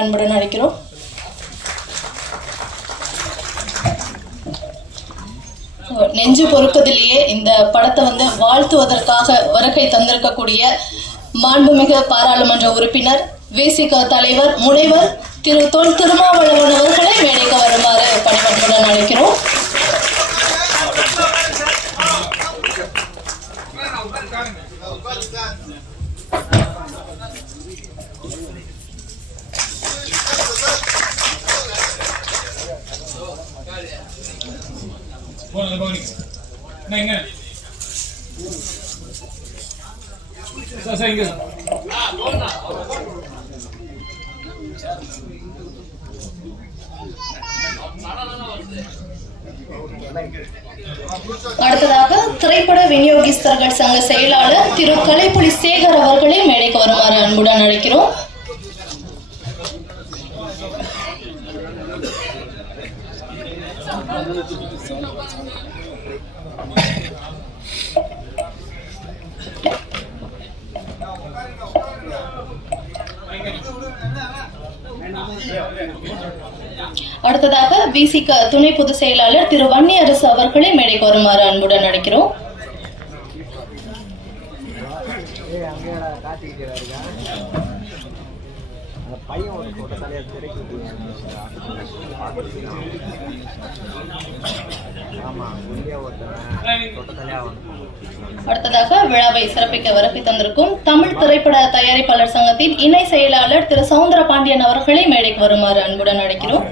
அன்புடன் அழைக்கிறோம். நெஞ்சு பொறுப்பதிலேயே இந்த படத்தை வாழ்த்துவதற்காக வருகை தந்திருக்கக்கூடிய மாண்புமிகு பாராளுமன்ற உறுப்பினர் விசிக தலைவர் முனைவர் திரு தொல் திருமாவளவன் அவர்களை மேடைக்கு வருமாறு பணிவன்புடன் அழைக்கிறோம். அடுத்ததாக திரைப்பட விநியோகிஸ்தர்கள் சங்க செயலாளர் திரு கலைப்புலி சேகர் அவர்களை மேடைக்கு வருமாறு அன்புடன் அழைக்கிறோம். அடுத்ததாக விசிக துணை பொதுச் செயலாளர் திரு வன்னியரசு அவர்களை மேடைக்கு வருமாறு அன்புடன் அழைக்கிறோம். அடுத்ததாக விழாவை சிறப்பிக்க வருகை தந்திருக்கும் தமிழ் திரைப்பட தயாரிப்பாளர் சங்கத்தின் இணை செயலாளர் திரு சவுந்தர பாண்டியன் அவர்களை மேடைக்கு வருமாறு அன்புடன் அழைக்கிறோம்.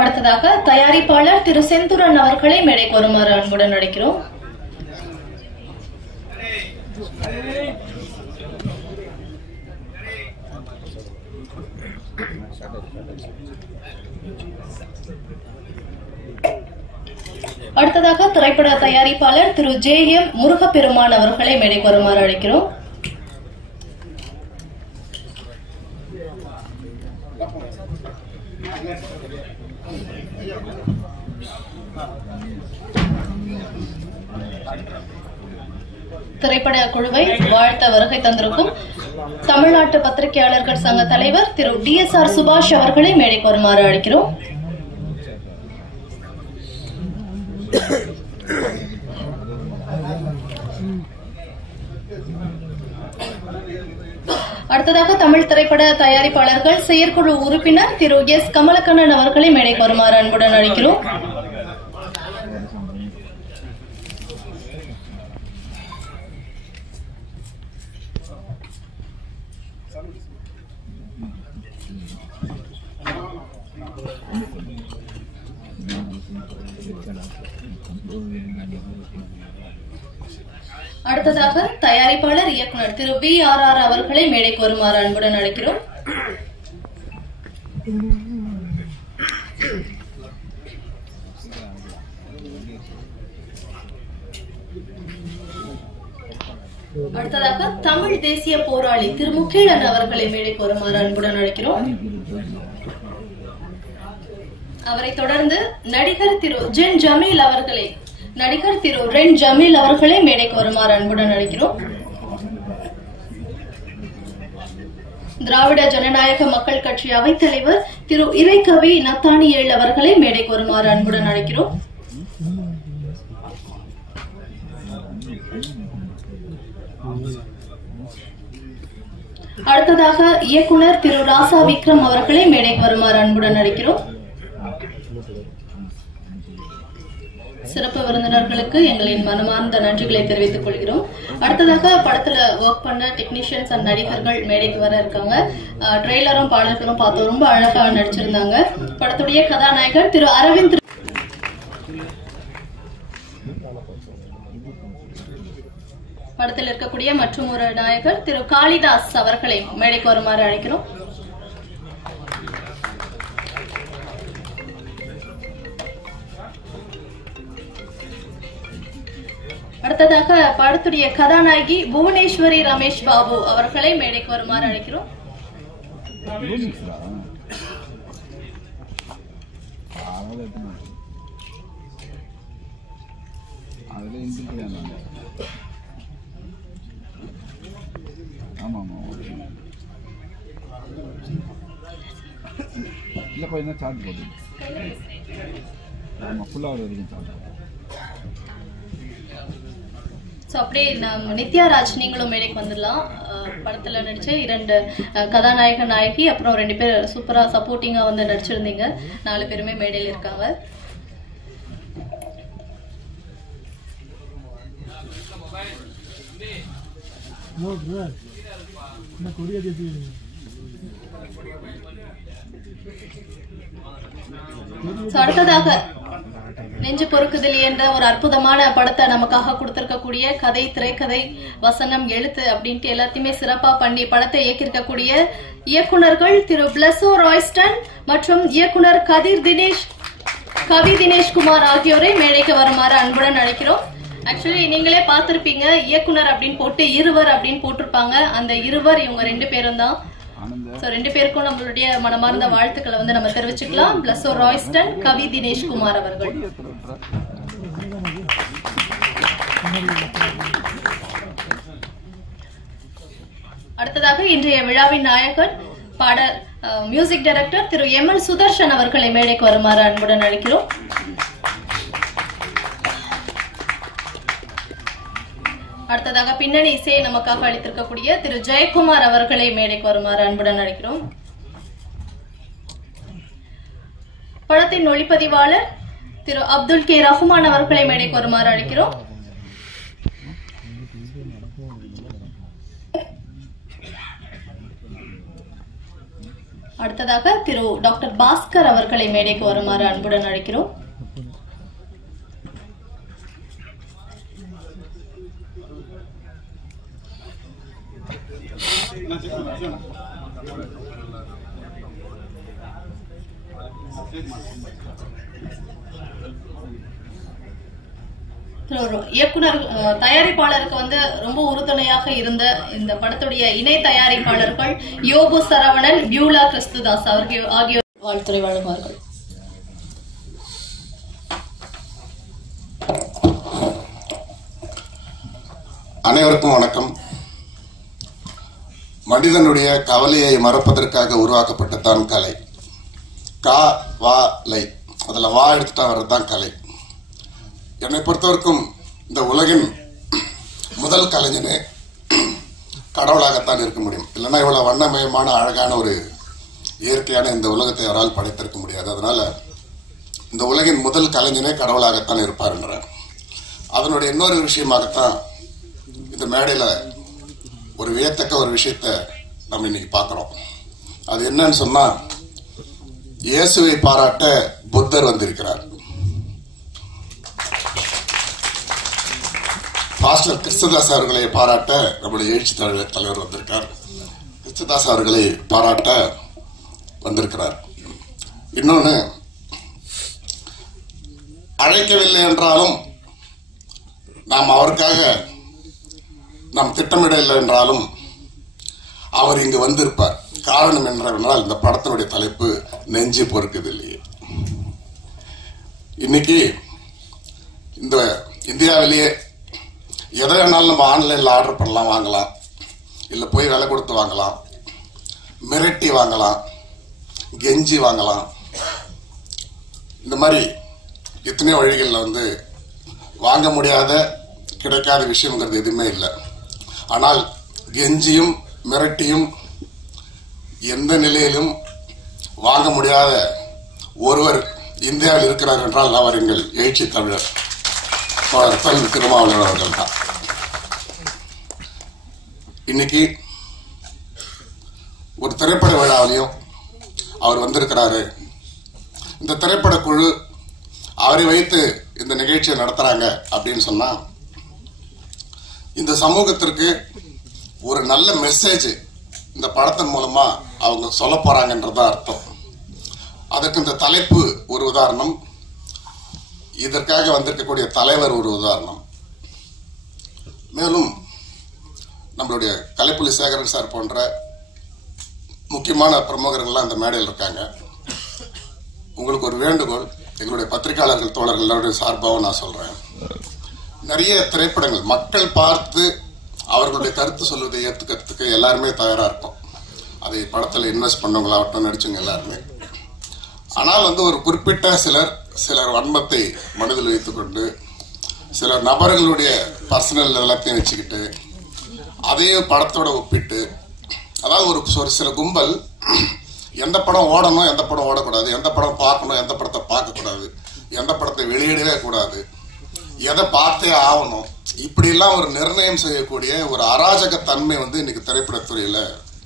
அடுத்ததாக தயாரிப்பாளர் திரு செந்துரன் அவர்களை மேடைக்கு வருமாறு அன்புடன் அழைக்கிறோம். அடுத்ததாக திரைப்பட தயாரிப்பாளர் திரு ஜே.எம். முருகப்பெருமான் அவர்களை மேடைக்கு வருமாறு அழைக்கிறோம். திரைப்பட குழுவை வாழ்த்த வருகை தந்திருக்கும் தமிழ்நாட்டு பத்திரிகையாளர்கள் சங்க தலைவர் திரு டி.எஸ்.ஆர். சுபாஷ் அவர்களை மேடைக்கு வருமாறு அழைக்கிறோம். அடுத்ததாக தமிழ் திரைப்பட தயாரிப்பாளர்கள் செயற்குழு உறுப்பினர் திரு எஸ். கமலக்கண்ணன் அவர்களை மேடைக்கு வருமாறு அன்புடன் அழைக்கிறோம். அடுத்ததாக தயாரிப்பாளர் இயக்குனர் திரு B.R.R. அவர்களை மேடைக்கு வருமாறு அன்புடன் அழைக்கிறோம். அடுத்ததாக தமிழ் தேசிய போராளி திரு முகேலன் அவர்களை மேடைக்கு வருமாறு அன்புடன் அழைக்கிறோம். அவரை தொடர்ந்து நடிகர் திரு ரென் ஜமீல் அவர்களை மேடைக்கு வருமாறு அன்புடன் அழைக்கிறோம். திராவிட ஜனநாயக மக்கள் கட்சி அவைத்தலைவர் திரு இறைக்கவி நத்தானியேல் அவர்களை மேடைக்கு வருமாறு அன்புடன் அழைக்கிறோம். அடுத்ததாக இயக்குனர் திரு ராசா விக்ரம் அவர்களை மேடைக்கு வருமாறு அன்புடன் அழைக்கிறோம். சிறப்பு விருந்தினர்களுக்கு எங்களின் மனமார்ந்த நன்றிகளை தெரிவித்துக் கொள்கிறோம். அடுத்ததாக படத்துல ஒர்க் பண்ண டெக்னீஷியன்ஸ் அண்ட் நடிகர்கள் மேடைக்கு வர இருக்காங்க. ட்ரெய்லரும் பாடல்களும் பார்த்தோம், ரொம்ப அழகா நடிச்சிருந்தாங்க. படத்துடைய கதாநாயகர் திரு அரவிந்த், படத்தில் இருக்கக்கூடிய மற்றும் ஒரு நாயகர் திரு காளிதாஸ் அவர்களை மேடைக்கு வருமாறு அழைக்கிறோம். அடுத்ததாக படத்துடைய கதாநாயகி புவனேஸ்வரி ரமேஷ் பாபு அவர்களை மேடைக்கு வருமாறு அழைக்கிறோம். இல்லை கொஞ்சம் சார்ஜ் போட்டு ஆமாம் ஃபுல்லாக வரைக்கும் சார்ஜ். ஸோ அப்படியே நித்யாராஜ் நீங்களும் மேடைக்கு வந்துடலாம். படத்துல நடிச்ச 2 கதாநாயக நாயகி, அப்புறம் 2 பேர் சூப்பரா சப்போர்ட்டிங்கா வந்து நடிச்சிருந்தீங்க. 4 பேருமே மேடையில் இருக்காங்க. அடுத்ததாக நெஞ்சு பொறுக்குதல் என்ற ஒரு அற்புதமான படத்தை நமக்காக கொடுத்திருக்கக்கூடிய கதை, திரைக்கதை, வசனம், எழுத்து அப்படின்ட்டு எல்லாத்தையுமே சிறப்பா பண்ணி படத்தை இயக்கியிருக்கக்கூடிய இயக்குனர்கள் திரு பிளஸோ ராய்ஸ்டன் மற்றும் இயக்குனர் கவி தினேஷ் குமார் ஆகியோரை மேடைக்கு வருமாறு அன்புடன் அழைக்கிறோம். ஆக்சுவலி நீங்களே பார்த்திருப்பீங்க, இயக்குனர் அப்படின்னு போட்டு இருவர் அப்படின்னு போட்டிருப்பாங்க. அந்த இருவர் இவங்க 2 பேரும் தான். 2 பேருக்கும் நம்மளுடைய மனமார்ந்த வாழ்த்துக்களை வந்து நம்ம தெரிவிச்சுக்கலாம். பிளஸோ ராய்ஸ்டன், கவி தினேஷ் குமார் அவர்கள். அடுத்ததாக இன்றைய விழாவின் நாயகன் பாடல் மியூசிக் டைரக்டர் திரு ML சுதர்ஷன் அவர்களை மேடைக்கு வருமாறு அன்புடன் அழைக்கிறோம். அடுத்ததாக பின்னணி இசையை நமக்காக அளித்திருக்கக்கூடிய திரு ஜெயக்குமார் அவர்களை மேடைக்கு வருமாறு அன்புடன் அழைக்கிறோம். படத்தின் ஒளிப்பதிவாளர் திரு அப்துல் கே ரஹ்மான் அவர்களை மேடைக்கு வருமாறு அழைக்கிறோம். அடுத்ததாக திரு டாக்டர் பாஸ்கர் அவர்களை மேடைக்கு வருமாறு அன்புடன் அழைக்கிறோம். இயக்குனர் தயாரிப்பாளருக்கு வந்து ரொம்ப உறுதுணையாக இருந்த இந்த படத்துடைய இணை தயாரிப்பாளர்கள் யோபு சரவணன், பியூலா கிறிஸ்துதாஸ் ஆகியோர் வாழ்த்துறை வழங்குவார்கள். அனைவருக்கும் வணக்கம். மனிதனுடைய கவலையை மறப்பதற்காக உருவாக்கப்பட்டதான் கலை. கா வா லை, அதுல வா எடுத்துட்டா வர்றதுதான் கலை. என்னை பொறுத்தவரைக்கும் இந்த உலகின் முதல் கலைஞனே கடவுளாகத்தான் இருக்க முடியும். இல்லைன்னா இவ்வளவு வண்ணமயமான அழகான ஒரு இயற்கையான இந்த உலகத்தை அவரால் படைத்திருக்க முடியாது. அதனால இந்த உலகின் முதல் கலைஞனே கடவுளாகத்தான் இருப்பார் என்றார். அதனுடைய இன்னொரு விஷயமாகத்தான் இந்த மேடையில ஒரு வியத்தக்க ஒரு விஷயத்த நம்ம இன்னைக்கு பார்க்கிறோம். அது என்னன்னு சொன்னா, இயேசுவை பாராட்ட புத்தர் வந்திருக்கிறார். பாஸ்டர் கிறிஸ்துதாஸ் அவர்களை பாராட்ட நம்முடைய எழுச்சி தலைவர் வந்திருக்கார். கிறிஸ்துதாஸ் அவர்களை பாராட்ட வந்திருக்கிறார். இன்னொன்னு, அழைக்கவில்லை என்றாலும் நாம் அவருக்காக நாம் திட்டமிடவில்லை என்றாலும் அவர் இங்கு வந்திருப்பார். காரணம் என்னவென்றால் இந்த படத்தினுடைய தலைப்பு நெஞ்சு பொறுக்குது இல்லையே. இன்னைக்கு இந்த இந்தியாவிலேயே எதை வேணாலும் நம்ம ஆன்லைன்ல ஆர்டர் பண்ணலாம், வாங்கலாம், இல்ல போய் விலை கொடுத்து வாங்கலாம், மிரட்டி வாங்கலாம், கெஞ்சி வாங்கலாம். இந்த மாதிரி எத்தனையோ வழிகளில் வந்து வாங்க முடியாத கிடைக்காத விஷயம்ங்கிறது எதுவுமே இல்லை. ஆனால் கெஞ்சியும் மிரட்டியும் எந்த நிலையிலும் வாங்க முடியாத ஒருவர் இந்தியாவில் இருக்கிறார் என்றால் அவர் எங்கள் எழுச்சி தமிழர் திருமாவளவன் அவர்கள் தான். இன்னைக்கு ஒரு திரைப்பட விழாவிலையும் அவர் வந்திருக்கிறாரு. இந்த திரைப்பட குழு அவரை வைத்து இந்த நிகழ்ச்சியை நடத்துறாங்க அப்படின்னு சொன்னா, இந்த சமூகத்திற்கு ஒரு நல்ல மெசேஜ் இந்த படத்தின் மூலமா அவங்க சொல்ல போறாங்கன்றதான் அர்த்தம். அதற்கு இந்த தலைப்பு ஒரு உதாரணம், இதற்காக வந்திருக்கக்கூடிய தலைவர் ஒரு உதாரணம். மேலும் நம்மளுடைய கலைப்புலி சேகரன் சார் போன்ற முக்கியமான பிரமுகர்கள்லாம் இந்த மேடையில் இருக்காங்க. உங்களுக்கு ஒரு வேண்டுகோள், எங்களுடைய பத்திரிகையாளர்கள் தோழர்கள் எல்லாருடைய சார்பாக நான் சொல்றேன், நிறைய திரைப்படங்கள் மக்கள் பார்த்து அவர்களுடைய கருத்து சொல்வதை ஏற்றுக்கிறதுக்கு எல்லாருமே தயாரா இருக்கும். அதை படத்தில் இன்வெஸ்ட் பண்ணவங்களாகட்டும், நடிச்சவங்க எல்லாருமே. ஆனால் ஒரு குறிப்பிட்ட சிலர் வன்மத்தை மனதில் வைத்துக்கொண்டு சிலர் நபர்களுடைய பர்சனல் எல்லாத்தையும் வச்சுக்கிட்டு அதையும் படத்தோட ஒப்பிட்டு, அதாவது ஒரு சில கும்பல் எந்த படம் ஓடணும், எந்த படம் ஓடக்கூடாது, எந்த படம் பார்க்கணும், எந்த படத்தை பார்க்கக்கூடாது, எந்த படத்தை வெளியிடவே கூடாது, எதை பார்த்தே ஆகணும், இப்படி எல்லாம் ஒரு நிர்ணயம் செய்யக்கூடிய ஒரு அராஜக தன்மை இன்னைக்கு திரைப்படத்துறையில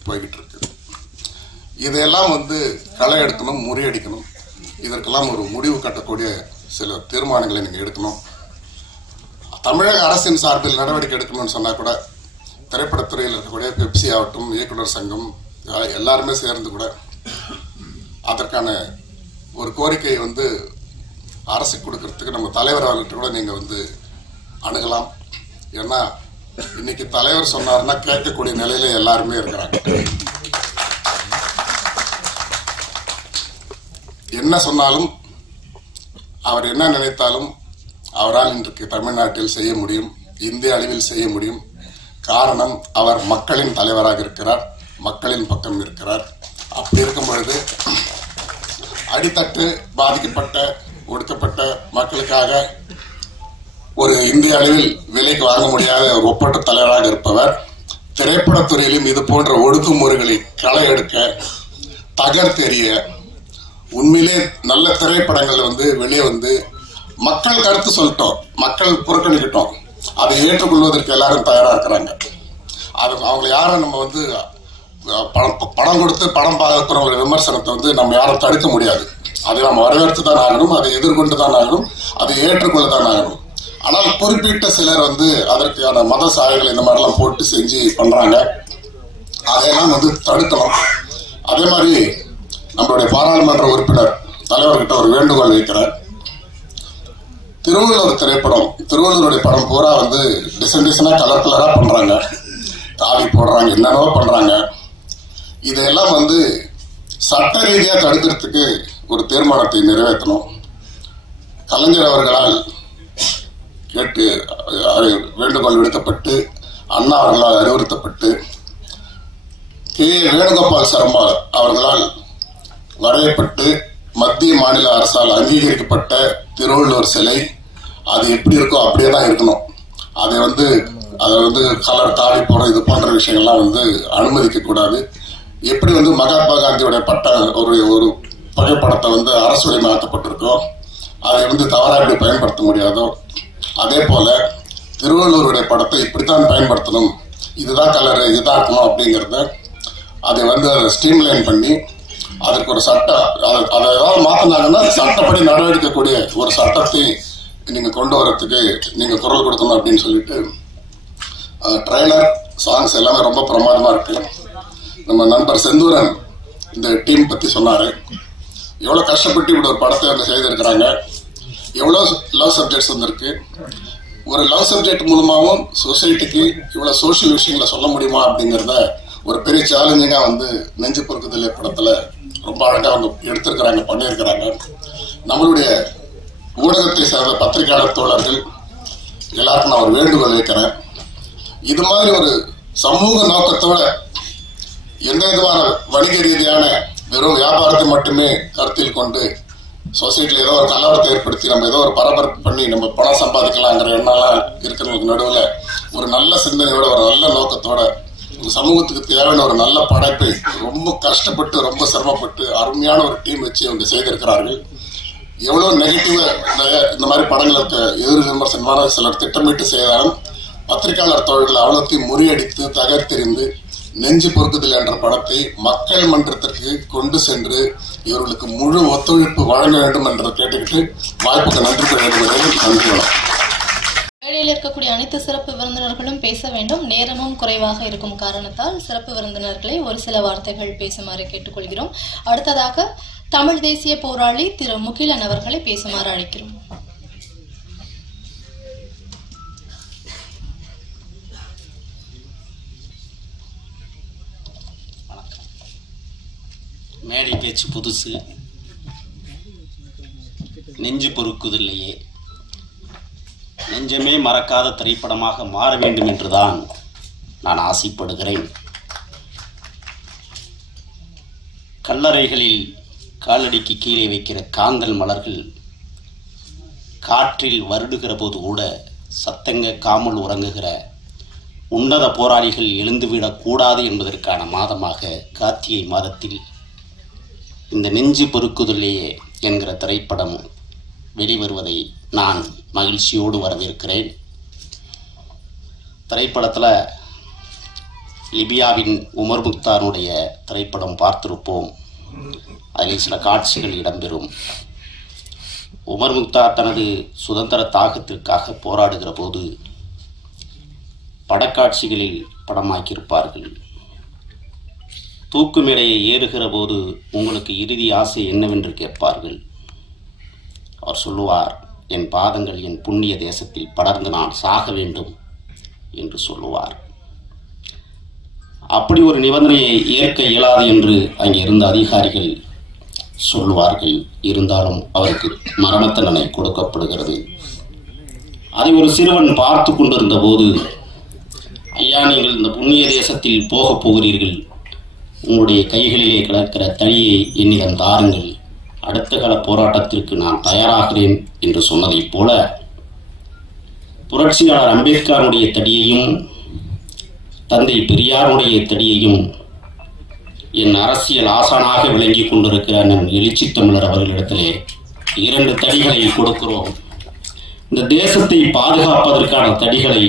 போய்கிட்டு இருக்கு. இதையெல்லாம் களை எடுக்கணும், முறியடிக்கணும். இதற்கெல்லாம் ஒரு முடிவு கட்டக்கூடிய சில தீர்மானங்களை நீங்க எடுக்கணும். தமிழக அரசின் சார்பில் நடவடிக்கை எடுக்கணும்னு சொன்னா கூட திரைப்படத்துறையில் இருக்கக்கூடிய பெப்சி ஆகட்டும், இயக்குனர் சங்கம் எல்லாருமே சேர்ந்து கூட அதற்கான ஒரு கோரிக்கையை அரசுக்கு கொடுக்கறதுக்கு நம்ம தலைவர் அவர்கிட்ட கூட நீங்க அணுகலாம். ஏன்னா இன்னைக்கு தலைவர் சொன்னார்னா கேட்கக்கூடிய நிலையில எல்லாருமே இருக்கிறாங்க. என்ன சொன்னாலும், அவர் என்ன நினைத்தாலும் அவரால் இன்றைக்கு தமிழ்நாட்டில் செய்ய முடியும், இந்திய அளவில் செய்ய முடியும். காரணம், அவர் மக்களின் தலைவராக இருக்கிறார், மக்களின் பக்கம் இருக்கிறார். அப்படி இருக்கும் பொழுது அடித்தட்டு பாதிக்கப்பட்ட ஒடுக்கப்பட்ட மக்களுக்காக ஒரு இந்திய அளவில் விலைக்கு வாங்க முடியாத ஒரு ஒப்பற்ற தலைவராக இருப்பவர் திரைப்படத்துறையிலும் இது போன்ற ஒடுக்குமுறைகளை களை எடுக்க, தகர்த்தெறிய, உண்மையிலே நல்ல திரைப்படங்கள் வெளியே மக்கள் கருத்து சொல்லிட்டோம், மக்கள் புறக்கணிக்கிட்டோம், அதை ஏற்றுக்கொள்வதற்கு எல்லாரும் தயாரா இருக்கிறாங்க. அது அவங்க யாரும் நம்ம பணம் கொடுத்து படம் பார்க்கிறவங்க விமர்சனத்தை நம்ம யாரும் தடுக்க முடியாது. அதை நம்ம வரவேற்று தான் ஆகணும், அதை எதிர்கொண்டு தான் ஆகணும், அதை ஏற்றுக்கொள்ள தான் ஆகணும். ஆனால் குறிப்பிட்ட சிலர் அதற்கான மத சாயங்கள் இந்த மாதிரிலாம் போட்டு செஞ்சு பண்றாங்க. அதையெல்லாம் தடுக்கணும். அதே மாதிரி நம்மளுடைய பாராளுமன்ற உறுப்பினர் தலைவர்கிட்ட ஒரு வேண்டுகோள் வைக்கிறார். திருவள்ளுவர் திரைப்படம், திருவள்ளுவருடைய படம் பூரா டிசைனா கலர் கலரா பண்றாங்க, காவி போடுறாங்க, என்னென்னவோ பண்றாங்க. இதெல்லாம் சட்ட ரீதியா தடுக்கிறதுக்கு ஒரு தீர்மானத்தை நிறைவேற்றணும். கலைஞர் அவர்களால் கேட்டு வேண்டுகோள் விடுக்கப்பட்டு, அண்ணா அவர்களால் அறிவுறுத்தப்பட்டு, கே வேணுகோபால் சர்மா அவர்களால் வரையப்பட்டு மத்திய மாநில அரசால் அங்கீகரிக்கப்பட்ட திருவள்ளுவர் சிலை அது எப்படி இருக்கோ அப்படியே தான் இருக்கணும். அதை கலர் காவி போற இது போன்ற விஷயங்கள்லாம் அனுமதிக்க கூடாது. எப்படி மகாத்மா காந்தியோட ஒரு புகைப்படத்தை அரசுடைமையாக்கப்பட்டிருக்கோ அதை தவறா எப்படி பயன்படுத்த முடியாதோ, அதே போல திருவள்ளுவருடைய படத்தை இப்படித்தான் பயன்படுத்தணும், இதுதான் கலர், இதுதான் இருக்கணும் அப்படிங்கறத அதை அதை ஸ்ட்ரீம்லைன் பண்ணி அதற்கு ஒரு சட்டம், அதை ஏதாவது மாத்தினாங்கன்னா சட்டப்படி நடவடிக்கை கூடிய ஒரு சட்டத்தை நீங்க கொண்டு வரத்துக்கு நீங்க குரல் கொடுக்கணும் அப்படின்னு சொல்லிட்டு ட்ரெய்லர் சாங்ஸ் எல்லாமே ரொம்ப பிரமாதமா இருக்கு. நம்ம நண்பர் செந்தூரன் இந்த டீம் பத்தி சொன்னாரு. எவ்வளவு கஷ்டப்பட்டு இப்படி ஒரு படத்தை செய்திருக்கிறாங்க, எவ்வளவு லவ் சப்ஜெக்ட்ஸ் இருக்கு. ஒரு லவ் சப்ஜெக்ட் மூலமாவும் சொசைட்டிக்கு இவ்வளவு சோசியல் விஷயங்களை சொல்ல முடியுமா அப்படிங்கறத ஒரு பெரிய சேலஞ்சிங்கா நெஞ்சு பொறுக்குதல் படத்துல ரொம்ப அழகா எடுத்திருக்கிறாங்க, பண்ணியிருக்கிறாங்க. நம்மளுடைய ஊடகத்தை சார்ந்த பத்திரிகையாளர் தோழர்கள் எல்லாருக்கும் நான் ஒரு வேண்டுகோள் வைக்கிறேன். இது மாதிரி ஒரு சமூக நோக்கத்தோட எந்த விதமான வணிக ரீதியான வெறும் வியாபாரத்தை மட்டுமே கருத்தில் கொண்டு சொசைட்டில ஏதோ ஒரு கலவரத்தை ஏற்படுத்தி நம்ம ஏதோ ஒரு பரபரப்பு பண்ணி நம்ம பணம் சம்பாதிக்கலாங்கிற எண்ணெல்லாம் இருக்கிறவங்களுக்கு நடுவில் ஒரு நல்ல சிந்தனையோட ஒரு நல்ல நோக்கத்தோட சமூகத்துக்கு தேவையான ஒரு நல்ல படைப்பை ரொம்ப கஷ்டப்பட்டு ரொம்ப சிரமப்பட்டு அருமையான ஒரு டீம் வச்சு அவங்க செய்திருக்கிறார்கள். எவ்வளவு நெகட்டிவ் இந்த மாதிரி படங்களுக்கு எதிர் விமர்சனமான சிலர் திட்டமிட்டு செய்தாலும் பத்திரிகையாளர் தோழர்கள் அவ்வளோத்தையும் முறியடித்து தகர்த்தெறிந்து நெஞ்சு பொறுக்குதல் என்ற படத்தை மக்கள் மன்றத்திற்கு கொண்டு சென்று இவர்களுக்கு முழு ஒத்துழைப்பு வழங்க வேண்டும் என்று கேட்டுக்கிட்டு வாய்ப்புக்கு நன்றி தெரிவிக்கிறேன். நன்றி. மேடையில் இருக்கக்கூடிய அனைத்து சிறப்பு விருந்தினர்களும் பேச வேண்டும். நேரமும் குறைவாக இருக்கும் காரணத்தால் சிறப்பு விருந்தினர்களை ஒரு சில வார்த்தைகள் பேசுமாறு கேட்டுக்கொள்கிறோம். அடுத்ததாக தமிழ் தேசிய போராளி திரு முகிலன் அவர்களை பேசுமாறு அழைக்கிறோம். மேடை பேச்சு புதுசு, நெஞ்சு பொறுக்குதில்லையே. நெஞ்சமே மறக்காத திரைப்படமாக மாற வேண்டும் என்றுதான் நான் ஆசைப்படுகிறேன். கல்லறைகளில் காலடிக்கு கீழே வைக்கிற காந்தல் மலர்கள் காற்றில் வருடுகிற போது கூட சத்தங்க காமல் உறங்குகிற உன்னத போராளிகள் எழுந்துவிடக்கூடாது என்பதற்கான மாதமாக கார்த்திகை மாதத்தில் இந்த நெஞ்சு பொறுக்குதலையே என்கிற திரைப்படம் வெளிவருவதை நான் மகிழ்ச்சியோடு வரவேற்கிறேன். திரைப்படத்தில் லிபியாவின் உமர் முக்தாருடைய திரைப்படம் பார்த்திருப்போம். அதில் சில காட்சிகள் இடம்பெறும். உமர் முக்தார் தனது சுதந்திர தாகத்திற்காக போராடுகிற போது படக்காட்சிகளில் படமாக்கியிருப்பார்கள். தூக்கு மேடையை ஏறுகிற போது உங்களுக்கு இறுதி ஆசை என்னவென்று கேட்பார்கள். அவர் சொல்லுவார், என் பாதங்கள் என் புண்ணிய தேசத்தில் படர்ந்து நான் சாக வேண்டும் என்று சொல்லுவார். அப்படி ஒரு நிபந்தனையை ஏற்க இயலாது என்று அங்கே இருந்த அதிகாரிகள் சொல்லுவார்கள். இருந்தாலும் அவருக்கு மரண தண்டனை கொடுக்கப்படுகிறது. அதை ஒரு சிறுவன் பார்த்து கொண்டிருந்த போது, ஐயா, நீங்கள் இந்த புண்ணிய தேசத்தில் போகப் போகிறீர்கள், உங்களுடைய கைகளிலே கிடக்கிற தடியை என்னிடம் தாருங்கள், அடுத்த கால போராட்டத்திற்கு நான் தயாராகிறேன் என்று சொன்னதைப் போல புரட்சியாளர் அம்பேத்கருடைய தடியையும் தந்தை பெரியாருடைய தடியையும் என் அரசியல் ஆசானாக விளங்கி கொண்டிருக்கிற நம் எழுச்சி தமிழர் அவர்களிடத்திலே 2 தடிகளை கொடுக்கிறோம். இந்த தேசத்தை பாதுகாப்பதற்கான தடிகளை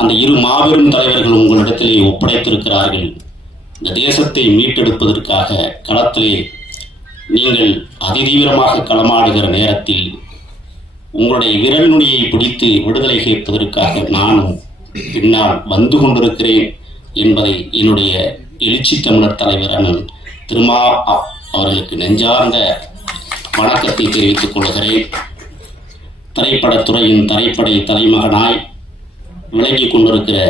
அந்த 2 மாபெரும் தலைவர்கள் உங்களிடத்திலே ஒப்படைத்திருக்கிறார்கள். இந்த தேசத்தை மீட்டெடுப்பதற்காக களத்திலே நீங்கள் அதிதீவிரமாக களமாடுகிற நேரத்தில் உங்களுடைய விரல் நுனியை பிடித்து விடுதலை கேட்பதற்காக நானும் பின்னால் வந்து கொண்டிருக்கிறேன் என்பதை என்னுடைய எழுச்சி தமிழர் தலைவர் அண்ணன் திருமா அவர்களுக்கு நெஞ்சார்ந்த வணக்கத்தை தெரிவித்துக் கொள்கிறேன். திரைப்படத்துறையின் திரைப்படை தலைமகனாய் விளங்கி கொண்டிருக்கிற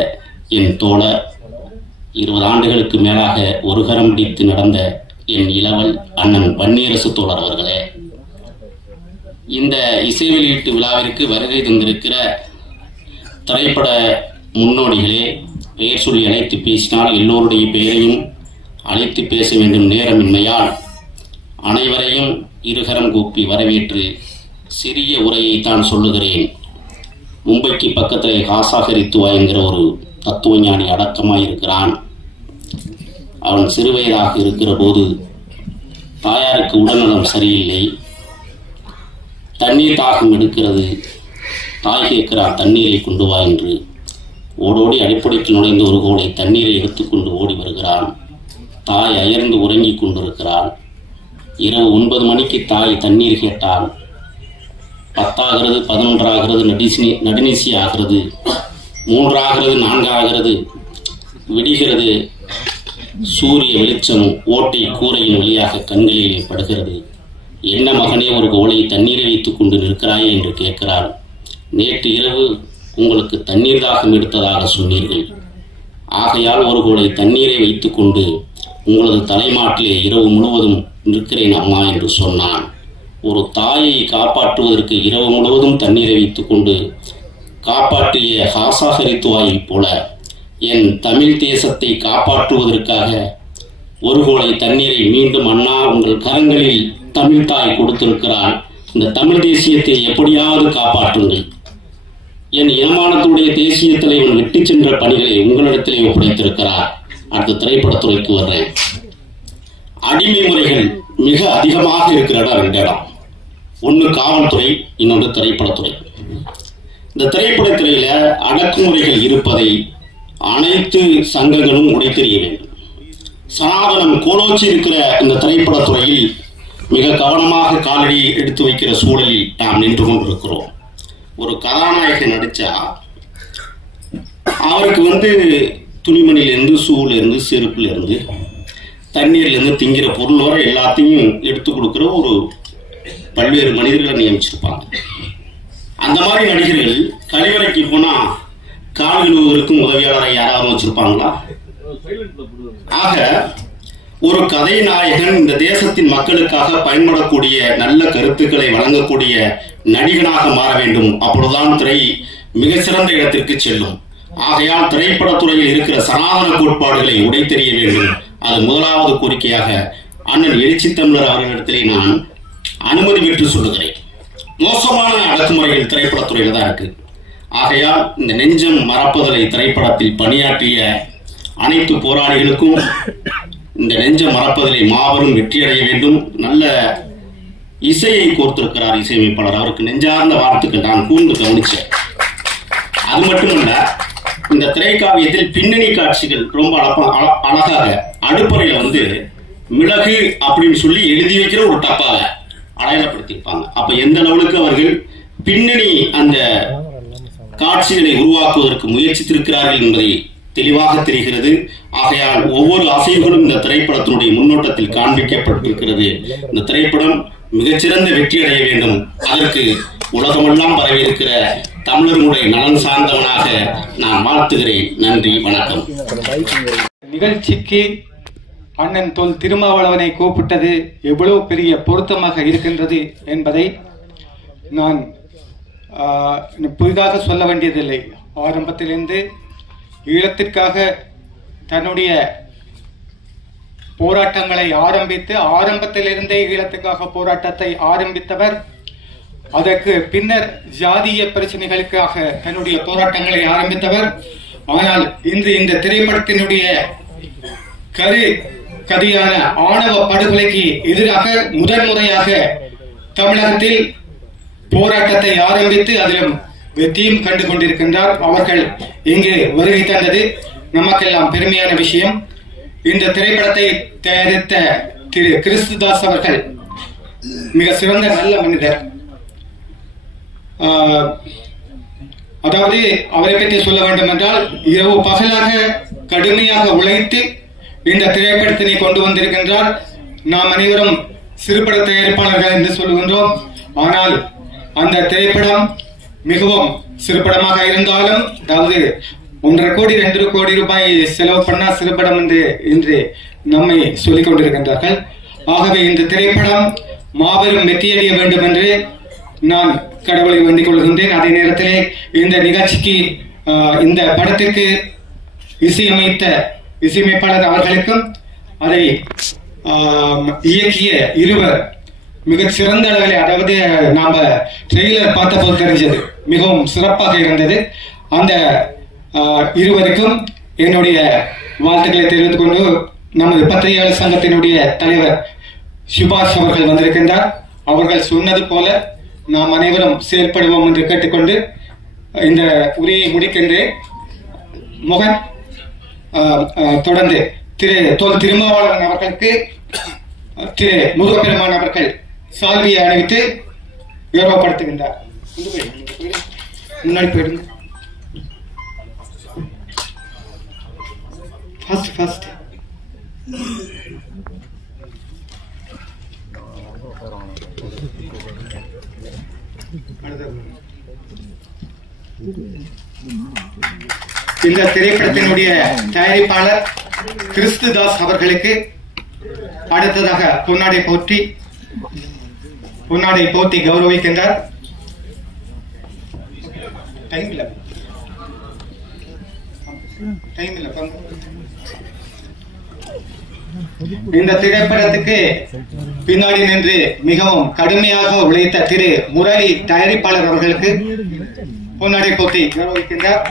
என் தோழர், 20 ஆண்டுகளுக்கு மேலாக ஒரு கரம் பிடித்து நடந்த என் இளவல் அண்ணன் வன்னியரசு தோழர் அவர்களே, இந்த இசை வெளியீட்டு விழாவிற்கு வருகை தந்திருக்கிற திரைப்பட முன்னோடிகளே, பெயர் சொல்லி அழைத்து பேசினால் எல்லோருடைய பெயரையும் அழைத்து பேச வேண்டும் நேரமின்மையால் அனைவரையும் இருகரம் கூப்பி வரவேற்று சிறிய உரையை தான் சொல்லுகிறேன். மும்பைக்கு பக்கத்திலே காசாகரித்துவா என்கிற ஒரு தத்துவஞானி அடக்கமாய் இருக்கிறான். அவன் சிறுவயதாக இருக்கிற போது தாயாருக்கு உடல்நலம் சரியில்லை, தண்ணீர் தாகம் எடுக்கிறது. தாய் கேட்கிறார், தண்ணீரை கொண்டு வா என்று. ஓடோடி அடிப்படைக்கு நுழைந்த ஒரு கோலை தண்ணீரை எடுத்துக்கொண்டு ஓடி வருகிறான். தாய் அயர்ந்து உறங்கி கொண்டிருக்கிறாள். இரவு 9 மணிக்கு தாய் தண்ணீர் கேட்டால் 10 ஆகிறது, 11 ஆகிறது, நடுநிசி ஆகிறது, 3 ஆகிறது, 4 ஆகிறது, விடுகிறது. சூரிய வெளிச்சம் ஓட்டை கூரையின் வழியாக கண்களிலே படுகிறது. என்ன மகனே, ஒரு கோலை தண்ணீரை வைத்துக் கொண்டு நிற்கிறாயே என்று கேட்கிறாள். நேற்று இரவு உங்களுக்கு தண்ணீர் தாகம் எடுத்ததாக சொன்னீர்கள், ஆகையால் ஒரு கோலை தண்ணீரை வைத்துக் கொண்டு உங்களது தலைமாட்டிலே இரவு முழுவதும் நிற்கிறேன் அம்மா என்று சொன்னான். ஒரு தாயை காப்பாற்றுவதற்கு இரவு முழுவதும் தண்ணீரை வைத்துக் கொண்டு காப்பாற்றிய ஹாசாகரித்துவாயை போல என் தமிழ் தேசத்தை காப்பாற்றுவதற்காக ஒரு கோலை தண்ணீரை மீண்டும் அண்ணா உங்கள் கரங்களில் தமிழ் தாய் கொடுத்திருக்கிறார். இந்த தமிழ் தேசியத்தை எப்படியாவது காப்பாற்றுங்கள். என் இனமானத்துடைய தேசிய தலைவன் விட்டு சென்ற பணிகளை உங்களிடத்திலே ஒப்படைத்திருக்கிறார். அடுத்த திரைப்படத்துறைக்கு வர்றேன். அடிமை முறைகள் மிக அதிகமாக இருக்கிற இடம் 2 இடம். ஒன்று காவல்துறை, இன்னொன்று திரைப்படத்துறை. இந்த திரைப்படத்துறையில அடக்குமுறைகள் இருப்பதை அனைத்து சங்கங்களும் உடைத்தெறிய வேண்டும். சனாதனம் கோலோச்சி இருக்கிற இந்த திரைப்படத்துறையில் மிக கவனமாக காலடி எடுத்து வைக்கிற சூழலில் நாம் நின்று கொண்டிருக்கிறோம். ஒரு கதாநாயகன் நடிச்சா அவருக்கு துணிமணியிலிருந்து, ஷூலேருந்து, செருப்புலேருந்து, தண்ணீர்லேருந்து, திங்கிற பொருள் வரை எல்லாத்தையும் எடுத்து கொடுக்குற ஒரு பல்வேறு மனிதர்களை நியமிச்சிருப்பாங்க. அந்த மாதிரி நடிகர்கள் கழிவறைக்கு போனா கால் கழுவுவதற்கும் உதவியாளரை யாராவது வச்சிருப்பாங்களா? ஆக ஒரு கதை நாயகன் இந்த தேசத்தின் மக்களுக்காக பயன்படக்கூடிய நல்ல கருத்துக்களை வழங்கக்கூடிய நடிகனாக மாற வேண்டும். அப்பொழுதுதான் திரை மிக சிறந்த இடத்திற்கு செல்லும். ஆகையால் திரைப்படத்துறையில் இருக்கிற சனாதன கோட்பாடுகளை உடைத்தெறிய வேண்டும். அது முதலாவது கோரிக்கையாக அண்ணன் எழுச்சி தமிழர் அவர்களிடத்திலே நான் அனுமதி பெற்று சொல்லுகிறேன். மோசமான அடக்குமுறைகள் திரைப்படத்துறையில் தான் இருக்கு. ஆகையால் இந்த நெஞ்சம் மறப்பதலை திரைப்படத்தில் பணியாற்றிய அனைத்து போராளிகளுக்கும் இந்த நெஞ்சம் மறப்பதலை மாபெரும் வெற்றியடைய வேண்டும். நல்ல இசையை கோர்த்திருக்கிறார் இசையமைப்பாளர், அவருக்கு நெஞ்சார்ந்த வாழ்த்துக்கள் நான் கூர்ந்து கவனிச்சேன். அது மட்டுமல்ல, இந்த திரைக்காவியத்தில் பின்னணி காட்சிகள் ரொம்ப அழகாக அடுப்பறையில மிளகு அப்படின்னு சொல்லி எழுதி வைக்கிற ஒரு டப்பாக அடையாளப்படுத்தியிருப்பாங்க. அப்ப எந்த அளவுக்கு அவர்கள் பின்னணி அந்த காட்சிகளை உருவாக்குவதற்கு முயற்சித்திருக்கிறார்கள் என்பதை தெளிவாக தெரிகிறது. ஆகையால் ஒவ்வொரு அசைவுகளும் இந்த திரைப்படத்தினுடைய முன்னோட்டத்தில் காண்பிக்கப்பட்டிருக்கிறது. இந்த திரைப்படம் மிகச்சிறந்த வெற்றி அடைய வேண்டும். அதற்கு உலகமெல்லாம் பரவியிருக்கிற தமிழர்களுடைய நலன் சார்ந்தவனாக நான் வாழ்த்துகிறேன். நன்றி, வணக்கம். நிகழ்ச்சிக்கு அண்ணன் தொல் திருமாவளவனை கூப்பிட்டது எவ்வளவு பெரிய பொருத்தமாக இருக்கின்றது என்பதை நான் புதிதாக சொல்ல வேண்டியதில்லை. ஆரம்பத்திலிருந்து ஈழத்திற்காக தன்னுடைய போராட்டங்களை ஆரம்பத்திலிருந்தே ஈழத்துக்காக போராட்டத்தை ஆரம்பித்தவர். அதற்கு பின்னர் ஜாதிய பிரச்சனைகளுக்காக தன்னுடைய போராட்டங்களை ஆரம்பித்தவர். ஆனால் இன்று இந்த திரைப்படத்தினுடைய கதியான ஆணவ படுகொலைக்கு எதிராக முதன்முறையாக தமிழகத்தில் போராட்டத்தை ஆரம்பித்து அதிலும் வெற்றியும் கண்டு கொண்டிருக்கின்றார். அவர்கள் இங்கு வருகை தந்தது நமக்கெல்லாம் பெருமையான விஷயம். இந்த திரைப்படத்தை தயாரித்த திரு கிறிஸ்துதாஸ் அவர்கள் மிக சிறந்த நல்ல மனிதர். அதாவது அவரை பற்றி சொல்ல வேண்டும் என்றால், இரவு பகலாக கடுமையாக உழைத்து இந்த திரைப்படத்தினை கொண்டு வந்திருக்கின்றார். நாம் அனைவரும் சிறுபட தயாரிப்பாளர்கள் என்று சொல்லுகின்றோம். ஆனால் அந்த திரைப்படம் மிகவும் சிறுபடமாக இருந்தாலும், அதாவது 1.5 கோடி 2 கோடி ரூபாய் செலவு பண்ணா சிறுபடம் என்று நம்மை சொல்லிக் கொண்டிருக்கின்றார்கள். ஆகவே இந்த திரைப்படம் மாபெரும் வெற்றியடைய வேண்டும் என்று நான் கடவுளை வேண்டிக் கொள்கின்றேன். அதே நேரத்திலே இந்த நிகழ்ச்சிக்கு இந்த படத்திற்கு இசையமைப்பாளர் அவர்களுக்கும் அதை இயக்கிய இருவர் மிக சிறந்த அளவில், அதாவது நாம ட்ரெய்லர் பார்த்தபோது தெரிஞ்சது மிகவும் சிறப்பாக இருந்தது. அந்த இருவருக்கும் என்னுடைய வாழ்த்துக்களை தெரிவித்துக் கொண்டு, நமது பத்திரிகையாளர் சங்கத்தினுடைய தலைவர் சுபாஷ் அவர்கள் வந்திருக்கின்றார். அவர்கள் சொன்னது போல நாம் அனைவரும் செயல்படுவோம் என்று கேட்டுக்கொண்டு இந்த உரையை முடிக்கின்றேன். மோகன் தொடர்ந்து திரு தொல் திருமாவளவன் அவர்களுக்கு திரு முருகப்பெருமான் அவர்கள் சால்வியை அணிவித்து கௌரவப்படுத்துகின்றார். முன்னாடி போயிடுங்க. ஃபர்ஸ்ட் இந்த திரைப்படத்தினுடைய தயாரிப்பாளர் கிறிஸ்துதாஸ் அவர்களுக்கு அடுத்ததாக பொன்னாடை போட்டி கௌரவிக்கின்றார். டைம் இல்ல இந்த திரைப்படத்துக்கு பின்னாடி நின்று மிகவும் கடுமையாக உழைத்த திரு முரளி தயாரிப்பாளர் அவர்களுக்கு பொன்னாடை போட்டி கௌரவிக்கின்றார்.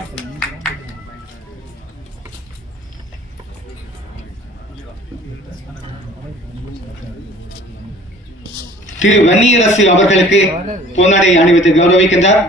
திரு வன்னியரசு அவர்களுக்கு பொன்னாடை அணிவித்து கௌரவிக்கின்றார்.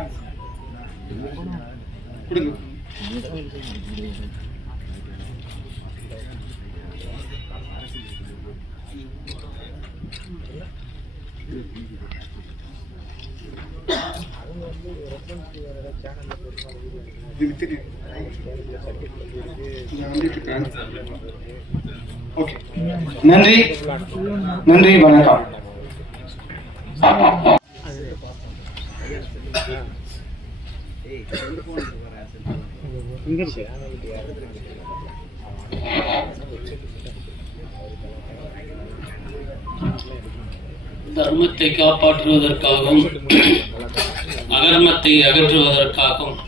நன்றி, வணக்கம். தர்மத்தை காப்பாற்றுவதற்காகவும் அகர்மத்தை அகற்றுவதற்காகவும்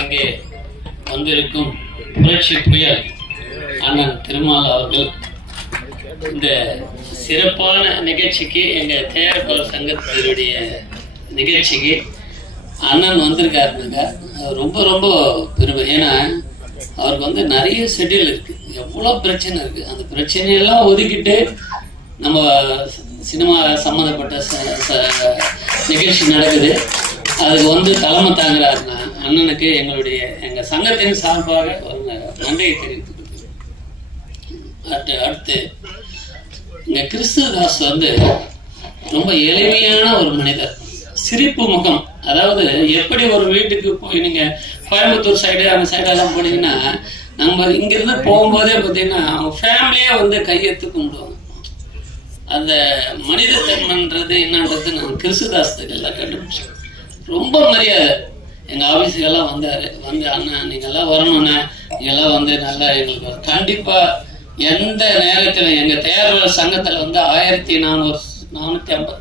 இங்கே வந்திருக்கும் புரட்சி புயல் அண்ணன் திருமால் அவர்கள் இந்த சிறப்பான நிகழ்ச்சிக்கு எங்கள் தயாரிப்பாளர் சங்கத்தினுடைய நிகழ்ச்சிக்கு அண்ணன் வந்திருக்காருங்க. ரொம்ப ரொம்ப பெருமை. ஏன்னா அவருக்கு நிறைய ஷெட்யூல் இருக்கு, எவ்வளோ பிரச்சனை இருக்கு. அந்த பிரச்சனையெல்லாம் ஒதுக்கிட்டு நம்ம சினிமா சம்மந்தப்பட்ட நிகழ்ச்சி நடக்குது, அதுக்கு தலைமை தாங்குறாருன்னா அண்ணனுக்கு எங்கள் சங்கத்தின் சார்பாக ஒரு நன்றியை தெரிவித்துக்கிறது. அடுத்து இந்த கிறிஸ்துதாஸ் ரொம்ப எளிமையான ஒரு மனிதர், சிரிப்பு முகம். அதாவது எப்படி ஒரு வீட்டுக்கு போய் நீங்க கோயம்புத்தூர் சைடு அந்த சைடெல்லாம் போனீங்கன்னா நம்ம இங்கிருந்து போகும்போதே பார்த்தீங்கன்னா அவங்க ஃபேமிலியே கையெழுத்து கும்பிடுவாங்க. அந்த மனிதத்தன்மைன்றது என்னன்றது நான் கிறிஸ்துதாசத்துக்கு எல்லாம் கண்டுபிடிச்சேன். ரொம்ப மரியாதை. எங்க ஆபீஸுக்கெல்லாம் வந்தாரு, அண்ணா நீங்க எல்லாம் வரணும்னா நீங்கெல்லாம் நல்லா எங்களுக்கு கண்டிப்பா எந்த நேரத்துல எங்க தயாரிப்பாளர் சங்கத்துல 1450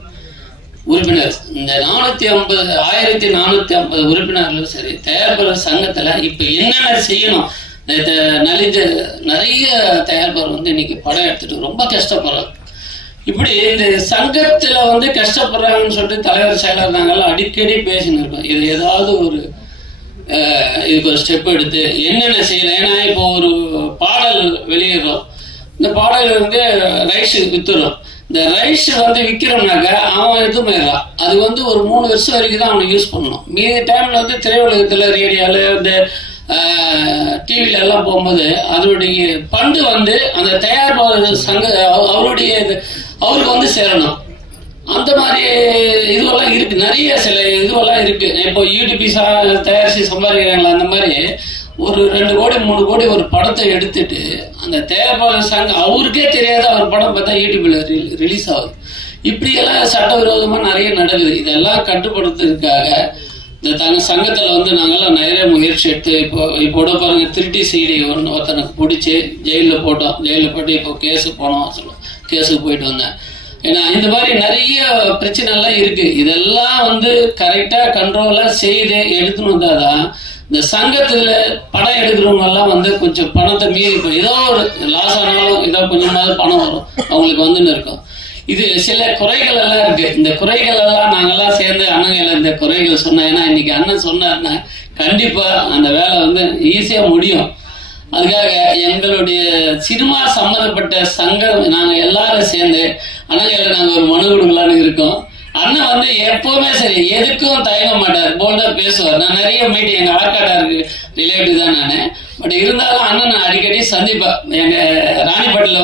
உறுப்பினர், இந்த 1450 உறுப்பினர்களும் சரி தயாரிப்பாளர் சங்கத்துல இப்ப என்னென்ன செய்யணும், நிறைய தயாரிப்பாளர் இன்னைக்கு படம் எடுத்துட்டு ரொம்ப கஷ்டப்படுறாங்க. இப்படி இந்த சங்கத்துல கஷ்டப்படுறாங்கன்னு சொல்லிட்டு தலைவர் செயலர் நாங்கெல்லாம் அடிக்கடி பேசின்னு இருக்கோம். இது ஏதாவது இதுக்கு ஒரு ஸ்டெப் எடுத்து என்னென்ன செய்யலாம். ஏன்னா இப்போ ஒரு பாடல் வெளியிடுறோம், இந்த பாடல் ரைட்ஸ் வித்துறோம். இந்த ரைட்ஸ் விற்கிறோம்னாக்கா அவன் இது பண்ணிடலாம். அது ஒரு 3 வருஷம் வரைக்கும் தான் அவனை யூஸ் பண்ணணும். மீதி டைம்ல திரையுலகத்துல ரேடியோல டிவில எல்லாம் போகும்போது அதனுடைய பண்டு அந்த தயாரிப்பாளர் சங்க அவருக்கு சேரணும். அந்த மாதிரி இதுவெல்லாம் இருக்கு, நிறைய சில இதுவெல்லாம் இருக்கு. இப்போ யூடிபி தயாரிச்சு சம்பாதிக்கிறாங்களா, அந்த மாதிரி ஒரு 2 கோடி 3 கோடி ஒரு படத்தை எடுத்துட்டு அந்த தயாரிப்பாளர் சங்கம் அவருக்கே தெரியாத அவர் படம் பார்த்தா யூடியூப்ல ரிலீஸ் ஆகுது. இப்படியெல்லாம் சட்டவிரோதமா நிறைய நடக்குது. இதெல்லாம் கட்டுப்படுத்துறதுக்காக இந்த சங்கத்துல நாங்கெல்லாம் நிறைய முயற்சி எடுத்து இப்போ பாருங்க திருட்டி சீடி ஒருத்தனுக்கு பிடிச்சி ஜெயிலில் போட்டோம். ஜெயிலில் போட்டு இப்போ கேஸுக்கு போயிட்டு வந்தேன். ஏன்னா இந்த மாதிரி நிறைய பிரச்சனை எல்லாம் இருக்கு. இதெல்லாம் கரெக்டா கண்ட்ரோலா செய்து எடுத்துன்னு வந்தாதான் இந்த சங்கத்துல படம் எடுக்கிறவங்க எல்லாம் கொஞ்சம் பணத்தை மீறி ஏதோ ஒரு லாஸ் ஆனாலும் ஏதோ கொஞ்சமாவது பணம் வரும் அவங்களுக்கு இருக்கும். இது சில குறைகள் எல்லாம் இருக்கு. இந்த குறைகள் எல்லாம் நாங்கெல்லாம் சேர்ந்து அண்ணன் இந்த குறைகள் சொன்னேன். ஏன்னா இன்னைக்கு அண்ணன் சொன்னாருன்னா கண்டிப்பா அந்த வேலை ஈஸியா முடியும். அதுக்காக எங்களுடைய சினிமா சம்பந்தப்பட்ட சங்கம் நாங்க எல்லாரும் சேர்ந்து அண்ணன் நாங்க ஒரு மனு கொடுக்கலான்னு இருக்கோம். அண்ணன் எப்பவுமே சரி எதுக்கும் தயங்க மாட்டார், போல்டா பேசுவார். நான் நிறைய மீட்டிங் எங்க ஆற்காடாருக்கு ரிலேட்டிவ் தான் நானு. பட் இருந்தாலும் அண்ணன் நான் அடிக்கடி சந்திப்பேன். எங்க ராணிப்பேட்டில்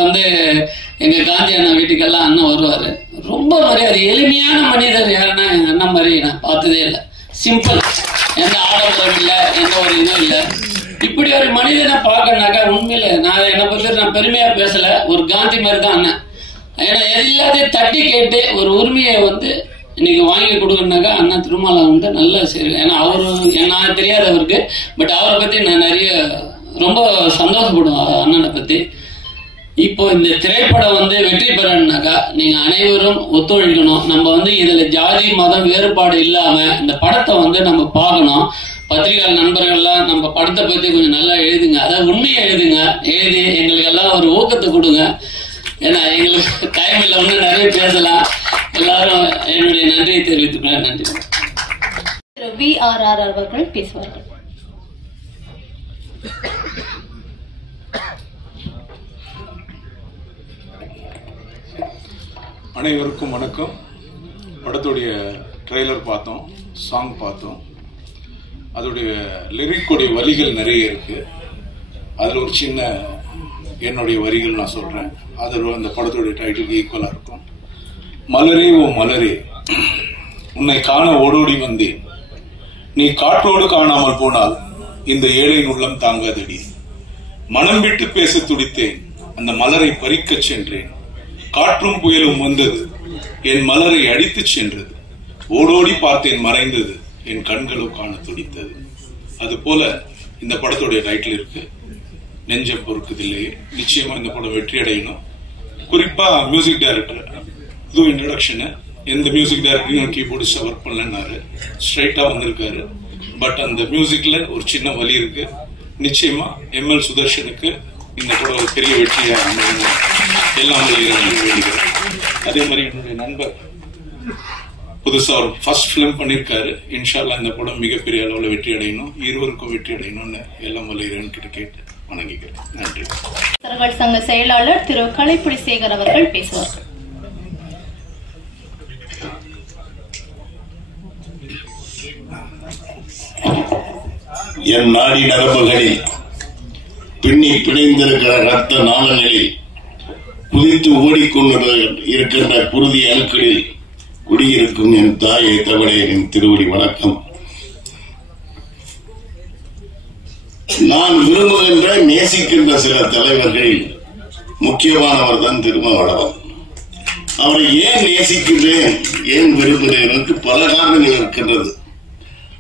எங்க காந்தி அண்ணன் வீட்டுக்கெல்லாம் அண்ணன் வருவாரு. ரொம்ப மரியாதை, எளிமையான மனிதர். யாருன்னா எங்க அண்ணன் மாதிரி நான் பார்த்ததே இல்லை. சிம்பிள், எந்த ஆடம்பரம் இல்லை, எந்த ஒரு இதுவும் இல்லை. இப்படி ஒரு மனிதனை பார்க்கனாக்கா உண்மையில நான் என்னை பத்தி நான் பெருமையா பேசல, ஒரு காந்தி மாதிரி தான் அண்ணன். ஏன்னா எல்லாத்தையும் தட்டி கேட்டு ஒரு உரிமையை இன்னைக்கு வாங்கி கொடுக்கணுனாக்கா அண்ணன் திருமால் நல்லா சரி. ஏன்னா அவரு நான் தெரியாதவருக்கு, பட் அவரை பத்தி நான் நிறைய ரொம்ப சந்தோஷப்படுவேன் அண்ணனை பத்தி. இப்போ இந்த திரைப்படம் வெற்றி பெறணும்னாக்கா நீங்க அனைவரும் ஒத்துழைக்கணும். நம்ம இதுல ஜாதி மதம் வேறுபாடு இல்லாம இந்த படத்தை நம்ம பார்க்கணும். பத்திரிகை நண்பர்கள்லாம் நம்ம படத்தை பத்தி கொஞ்சம் நல்லா எழுதுங்க, அதாவது உண்மையை எழுதுங்க. எழுதி எங்களுக்கு எல்லாம் ஒரு ஊக்கத்தை கொடுங்க. ஏன்னா எங்களுக்கு டைம் இல்லை, ஒன்றும் நிறைய பேசலாம். எல்லாரும் என்னுடைய நன்றியை தெரிவித்துக்கிறேன். நன்றி. VRR அவர்கள் பேசுவார்கள். அனைவருக்கும் வணக்கம். படத்துடைய ட்ரெய்லர் பார்த்தோம், சாங் பார்த்தோம். அதோடைய லிரிக்குடைய வரிகள் நிறைய இருக்கு. அதில் ஒரு சின்ன என்னுடைய வரிகள் நான் சொல்றேன். அது அந்த படத்துடைய டைட்டிலுக்கு ஈக்குவலா இருக்கும். மலரே ஓ மலரே, உன்னை காண ஓடோடி வந்தேன். நீ காற்றோடு காணாமல் போனால் இந்த ஏழையின் உள்ளம் தாங்காதடி. மனம் விட்டு பேச துடித்தேன், அந்த மலரை பறிக்கச் சென்றேன். காற்றும் புயலும் வந்தது, என் மலரை அடித்துச் சென்றது. ஓடோடி பார்த்தேன், மறைந்தது, என் கண்களும் காண துடித்தது. அது போல இந்த படத்துடைய டைட்டில் இருக்கு, நெஞ்சம் பொறுக்குதில்லையே. நிச்சயமா இந்த படம் வெற்றி அடையணும். குறிப்பா மியூசிக் டைரக்டர் இது இன்ட்ரடக்ஷனு. எந்த மியூசிக் டைரக்டரையும் கீபோர்டிஸ்டா ஒர்க் பண்ணலன்னாரு, ஸ்ட்ரைட்டா வந்திருக்காரு. பட் அந்த மியூசிக்ல ஒரு சின்ன வலி இருக்கு. நிச்சயமா எம்எல் சுதர்ஷனுக்கு இந்த படம் ஒரு பெரிய வெற்றியா எல்லாம் வேண்டிக்கிறேன். அதே மாதிரி என்னுடைய நண்பர் புதுசா ஒரு ஃபர்ஸ்ட் பிலிம் பண்ணிருக்காரு. இன்ஷால்லா இந்த படம் மிகப்பெரிய அளவுல வெற்றி அடையணும், இருவருக்கும் வெற்றி அடையணும்னு எல்லாம் வல்ல இறைவன் கிட்ட கேட்டு வணங்கிக்கிறேன். நன்றி. சங்க செயலாளர் திரு கலைப்புலி சேகர் அவர்கள் பேசுவார்கள். என் நாடி நரம்புகளில் பின்னி பிணைந்திருக்கிற ரத்த நாளங்களில் குதித்து ஓடிக்கொண்டு இருக்கின்ற குருதி அணுக்களில் குடியிருக்கும் என் தாயை தவளையரின் திருவடி வணக்கம். நான் விரும்புகின்ற நேசிக்கின்ற சில தலைவர்களில் முக்கியமானவர் தான் திருமாவளவன். அவரை ஏன் நேசிக்கின்றேன், ஏன் விரும்புகிறேன் என்று பல காரணங்கள் இருக்கின்றது.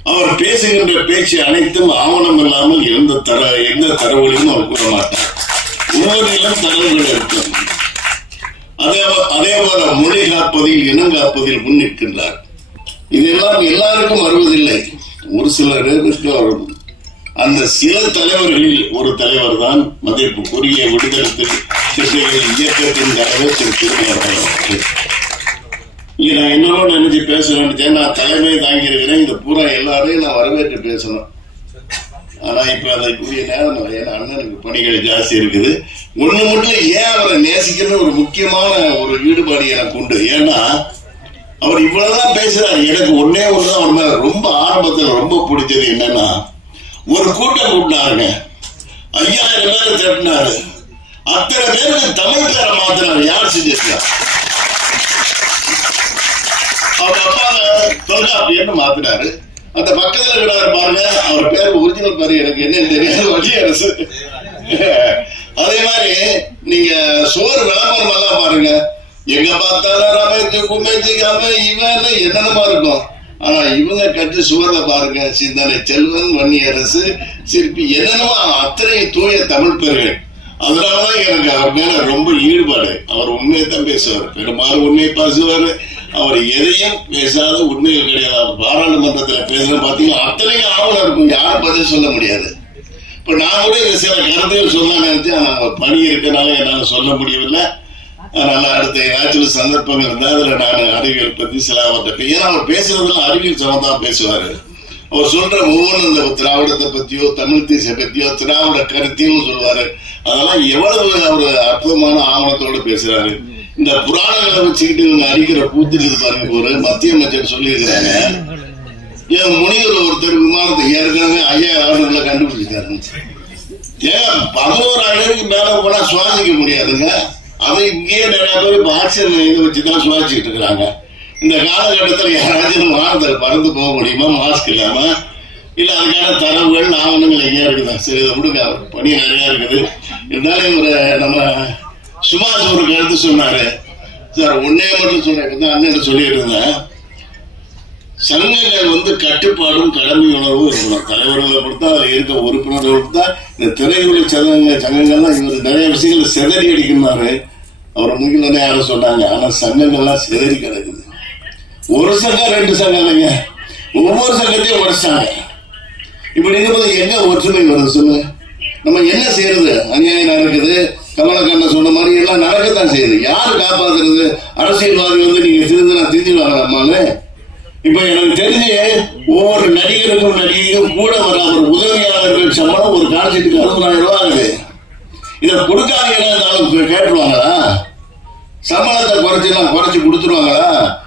அவர் பேசுகின்ற பேச்சு அனைத்தும் ஆவணம் இல்லாமல் எந்த தரவுகளையும் அவர் கூற மாட்டார். ஒவ்வொன்றிலும் தரவுகள் இருக்கும். அதே போல மொழி காப்பதில் இனம் காப்பதில் முன்னிற்கின்றார். இதெல்லாம் எல்லாருக்கும் வருவதில்லை, ஒரு சிலருக்கு வரும். அந்த சில தலைவர்களில் ஒரு தலைவர் தான் மதிப்புக்குரிய விடுதலை சிறுத்தைகள் இயக்கத்தின் தலைவர் திரு திருமாவளவன். நான் என்னோட நினைச்சு பேச வேண்டியது, நான் தலைமை தாங்கி இருக்கிறேன். இந்த பூரா எல்லாரையும் நான் வரவேற்று பேசணும். ஆனா இப்ப அதற்குரிய நேரம் என் அண்ணனுக்கு பணிகள் ஜாஸ்தி இருக்குது. ஒண்ணு மட்டும் ஏன் அவரை நேசிக்கிற ஒரு முக்கியமான ஒரு ஈடுபாடு எனக்கு உண்டு. ஏன்னா அவர் இவ்வளவுதான் பேசுறாரு. எனக்கு ஒன்னே ஒண்ணுதான் அவர் மேல ரொம்ப ஆரம்பத்தில் ரொம்ப பிடிச்சது என்னன்னா, ஒரு கூட்டம் கூட்டினாருங்க, 5000 பேர் திரட்டினாரு. அத்தனை பேருக்கு தமிழ் பேரை மாத்தினாரு. யார் செஞ்சிருக்கா? அவர் அப்பா தொல்காப்பியன்னு மாத்தினாரு. அந்த பக்கத்துல இருக்கிறாரு பாருங்க, அவர் பேர் ஒரிஜினல் பேரு எனக்கு என்னன்னு தெரியாது, வழியரசு. அதே மாதிரி நீங்க சோறு விளம்பரம் எல்லாம் பாருங்க, எங்க பார்த்தாலும் ரமேஷ் குமேஜ் இவன் என்னென்னமா இருக்கும். ஆனா இவங்க கட்டு சுவர்ல பாருங்க, சிந்தனை செல்வன், வன்னியரசு, சிற்பி, என்னென்னமா அத்தனை தூய தமிழ் பேர்கள். அதனாலதான் எனக்கு அவர் மேல ரொம்ப ஈடுபாடு. அவர் உண்மையை தான் பேசுவார், பெரும்பாலும் உண்மையை பேசுவாரு. அவர் எதையும் பேசாத உண்மைகள் கிடையாது. அவர் பாராளுமன்றத்தில் பேசுற பாத்தீங்கன்னா அத்தனையும் ஆவணம் இருக்கும், யாரும் பதில் சொல்ல முடியாது. இப்ப நான் கூட சில கருத்துகள் சொல்ல நினைச்சேன், ஆனா பணி இருக்கனால என்னால சொல்ல முடியவில்லை. அதனால அடுத்த ஏதாச்சும் சந்தர்ப்பங்கள் இருந்தா அதுல நான் அறிவியல் பத்தி சில அவர்கிட்ட, ஏன்னா அவர் பேசுறதுல அறிவியல் சமந்தான் பேசுவாரு. அவர் சொல்ற ஒவ்வொன்றும் இந்த திராவிடத்தை பத்தியோ தமிழ் தேசிய பத்தியோ திராவிட கருத்தையும் சொல்லுவாரு. அதெல்லாம் எவ்வளவு அவர் அற்புதமான ஆவணத்தோடு பேசுறாரு. இந்த புராணங்களை வச்சுக்கிட்டு இவங்க அடிக்கிற கூத்துட்டு பாருங்க. ஒரு மத்திய அமைச்சர் சொல்லியிருக்கிறாங்க, என் முனிவர் ஒருத்தர் விமானத்தை ஏற்கனவே 5000 கண்டுபிடிச்சிட்டாரு. ஏன் 11000 மேல போனா சுவாசிக்க முடியாதுங்க. அதை இங்கேயே நிறைய பேர் இப்ப ஆக்சிஜன் இதை வச்சுதான் சுவாசிச்சுட்டு இருக்கிறாங்க. இந்த காலகட்டத்தில் யாராச்சும் வானத்தில் பறந்து போக முடியுமா மாஸ்க் இல்லாம? இல்ல அதுக்கான தரவுகள் ஆவணங்கள் எங்கேயா இருக்குதான். சரி, இதை விடுங்க, அவருக்கு பணி நிறைய இருக்குது. இருந்தாலும் ஒரு நம்ம சுபாஷ் ஒரு கருத்து சொன்னாரு சார், ஒன்னே மட்டும் சொல்றேன், அண்ணன் சொல்லிட்டு இருந்தேன். சங்கங்கள் கட்டுப்பாடும் கடமை உணர்வும் இருக்கணும். தலைவர்களை பொறுத்தா அதுல இருக்க உறுப்பினர்களை பொறுத்தா இந்த திரையுள்ள சங்கங்கள்லாம் இவர் நிறைய விஷயங்கள் செதறி அடிக்குமாறு அவர் முன்னிலை யாரும் சொன்னாங்க. ஆனா சங்கங்கள்லாம் செதறி கிடக்குது. ஒரு சங்கம் 2 சங்கம் இல்லைங்க, ஒவ்வொரு சங்கத்தையும் உடைச்சாங்க. இப்படி இருக்கும்போது எங்க ஒற்றுமை வருது சொல்லுங்க? நம்ம என்ன செய்யறது? அநியாயம் நடக்குது. கமலக்கண்ணன் சொன்ன மாதிரி எல்லாம் நடக்கத்தான் செய்யுது. யாரு காப்பாத்துறது? அரசியல்வாதி நீங்க திருந்துவாங்களாமான்னு. இப்ப எனக்கு தெரிஞ்சு ஒவ்வொரு நடிகருக்கும் நடிகைக்கும் கூட வர ஒரு உதவியாளர்கள் சம்பளம் ஒரு காட்சிக்கு 60000 ரூபாய் ஆகுது. இதை கொடுக்காதீங்கன்னா கேட்டுருவாங்களா? சம்பளத்தை குறைச்சு கொடுத்துருவாங்களா?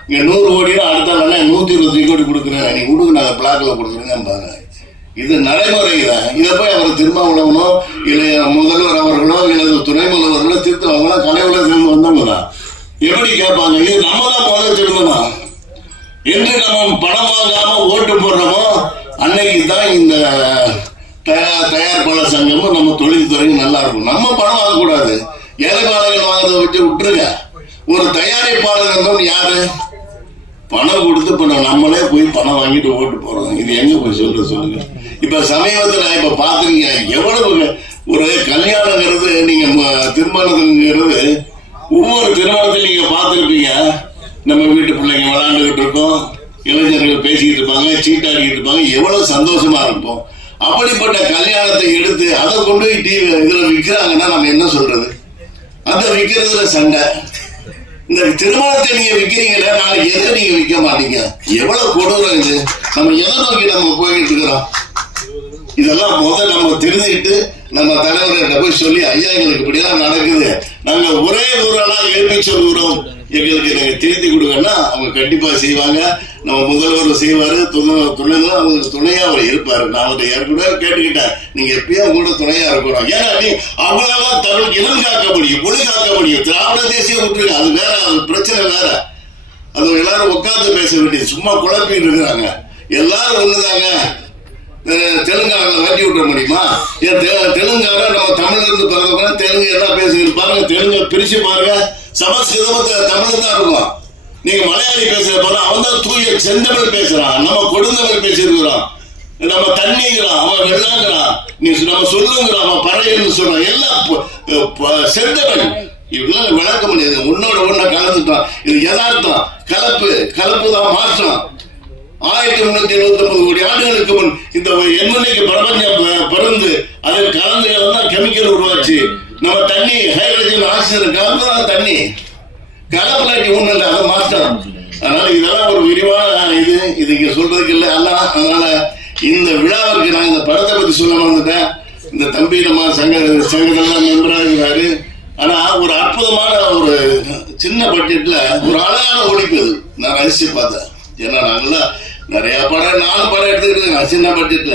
இங்க 100 கோடினா அடுத்த வேணா 120 கோடி கொடுக்குறேன், நீ கொடுங்க, நான் பிளாக்ல கொடுக்குறேன்னு. இது நடைமுறைதான். இதை போய் அவர் திருமாவளவனோ இல்ல முதல்வர் அவர்களோ இல்ல துணை முதல்வர்களோ திருத்தவங்களோ கலைவுல திரும்ப வந்தவங்க தான் எப்படி கேட்பாங்க? இது நம்ம தான் முதல்ல திரும்பணும். என்று நம்ம பணம் வாங்காம ஓட்டு போடுறோமோ அன்னைக்கு தான் இந்த தயாரிப்பாளர் சங்கமும் நம்ம தொழில்துறையும் நல்லா இருக்கும். நம்ம பணம் வாங்கக்கூடாது. ஏழைப்பாளைகள் வாங்குறத வச்சு விட்டுருங்க. ஒரு தயாரிப்பாளர் யாரு பணம் கொடுத்து பண்ண, நம்மளே போய் பணம் வாங்கிட்டு ஓட்டு போறோம். இது எங்க போய் சொல்லுங்க? இப்ப சமீபத்தில் இப்ப பாத்துருக்கீங்க எவ்வளவு ஒரு கல்யாணங்கிறது, நீங்க திருமணங்கிறது ஒவ்வொரு திருமணத்திலும் நீங்க பாத்துருப்பீங்க. நம்ம வீட்டு பிள்ளைங்க விளையாண்டுகிட்டு இருக்கோம், இளைஞர்கள் பேசிக்கிட்டு இருப்பாங்க, சீட்டாடிக்கிட்டு இருப்பாங்க, எவ்வளவு சந்தோஷமா இருப்போம். அப்படிப்பட்ட கல்யாணத்தை எடுத்து அதை கொண்டு போய் டிவி இதுல விற்கிறாங்கன்னா நம்ம என்ன சொல்றது? அந்த விற்கிறதுல சண்டை. இந்த திருமணத்தை நீங்க விற்கிறீங்களா, நாளைக்கு எதை நீங்க விற்க மாட்டீங்க? எவ்வளவு கொடூரம் இது! நம்ம எதை நோக்கி நம்ம போய்கிட்டு இருக்கிறோம்? இதெல்லாம் முதல் நம்ம தெரிஞ்சுக்கிட்டு நம்ம தலைவர்கிட்ட போய் சொல்லி, ஐயா எங்களுக்கு இப்படியெல்லாம் நடக்குது, நாங்க ஒரே தூரம் ஏற்பி சொல்கிறோம், எங்களுக்கு நீங்க திருத்தி கொடுங்கன்னா அவங்க கண்டிப்பா செய்வாங்க. நம்ம முதல்வர் செய்வாரு, துணைதான் அவங்களுக்கு துணையா அவர் இருப்பாரு. நான் அவர்கிட்ட ஏற்கனவே கேட்டுக்கிட்டேன், நீங்க எப்பயும் கூட துணையா இருக்கணும். ஏன்னா நீ அவங்களாதான் தமிழ் இனம் காக்க முடியும், மொழி காக்க முடியும். திராவிட தேசியம் விட்டுருங்க, அது வேற, அது பிரச்சனை வேற. அது எல்லாரும் உட்கார்ந்து பேச வேண்டியது, சும்மா குழப்பிட்டு இருக்கிறாங்க. எல்லாரும் ஒண்ணுதாங்க. தெலுங்கானால வண்டி விட்ட முடியுமா? தெலுங்கானா நம்ம தமிழ்ல இருந்து பிறந்தவங்க தெலுங்கு எல்லாம் பேசுகிறது பாருங்க. தெலுங்கு பிரிச்சு பாருங்க, சமஸ்கிருதம் தமிழ் தான் இருக்கும். நீங்க மலையாளி பேசுற பாருங்க, அவன் தான் தூய செந்தமிழ் பேசுறான், நம்ம கொடுந்தமிழ் பேசிருக்கிறோம். நம்ம தண்ணிங்கிறான், அவன் வெள்ளாங்கிறான், நீ நம்ம சொல்லுங்கிறான், அவன் பறையன்னு சொல்றான். எல்லாம் செந்தமிழ். இவெல்லாம் விளக்க முடியாது. உன்னோட ஒன்ன கலந்துட்டான். இது யதார்த்தம். கலப்பு தான் மாற்றம். 1379 கோடி ஆண்டுகளுக்கு முன் இந்த எண்ணெய்க்கு பிரபஞ்சம் பிறந்து அதில் கலந்து கெமிக்கல் உருவாச்சு. நம்ம தண்ணி ஹைட்ரஜன் ஆக்சிஜன் கலந்துதான் தண்ணி. கலப்பலாட்டி ஒண்ணு இல்லை, அதை மாற்றம். அதனால இதெல்லாம் ஒரு விரிவான இது இங்க சொல்றதுக்கு இல்லை. அதனால இந்த விழாவிற்கு நான் இந்த படத்தை பத்தி சொல்ல வந்துட்டேன். இந்த தம்பி நம்ம சங்கரெல்லாம் மெம்பராக இருக்கிறாரு. ஆனா ஒரு அற்புதமான ஒரு சின்ன பட்ஜெட்ல ஒரு அழகான ஒழிப்பு நான் ரசிச்சு பார்த்தேன். ஏன்னா நாங்கெல்லாம் நிறைய படம் 4 படம் எடுத்துக்கிட்டு சின்ன பட்ஜெட்ல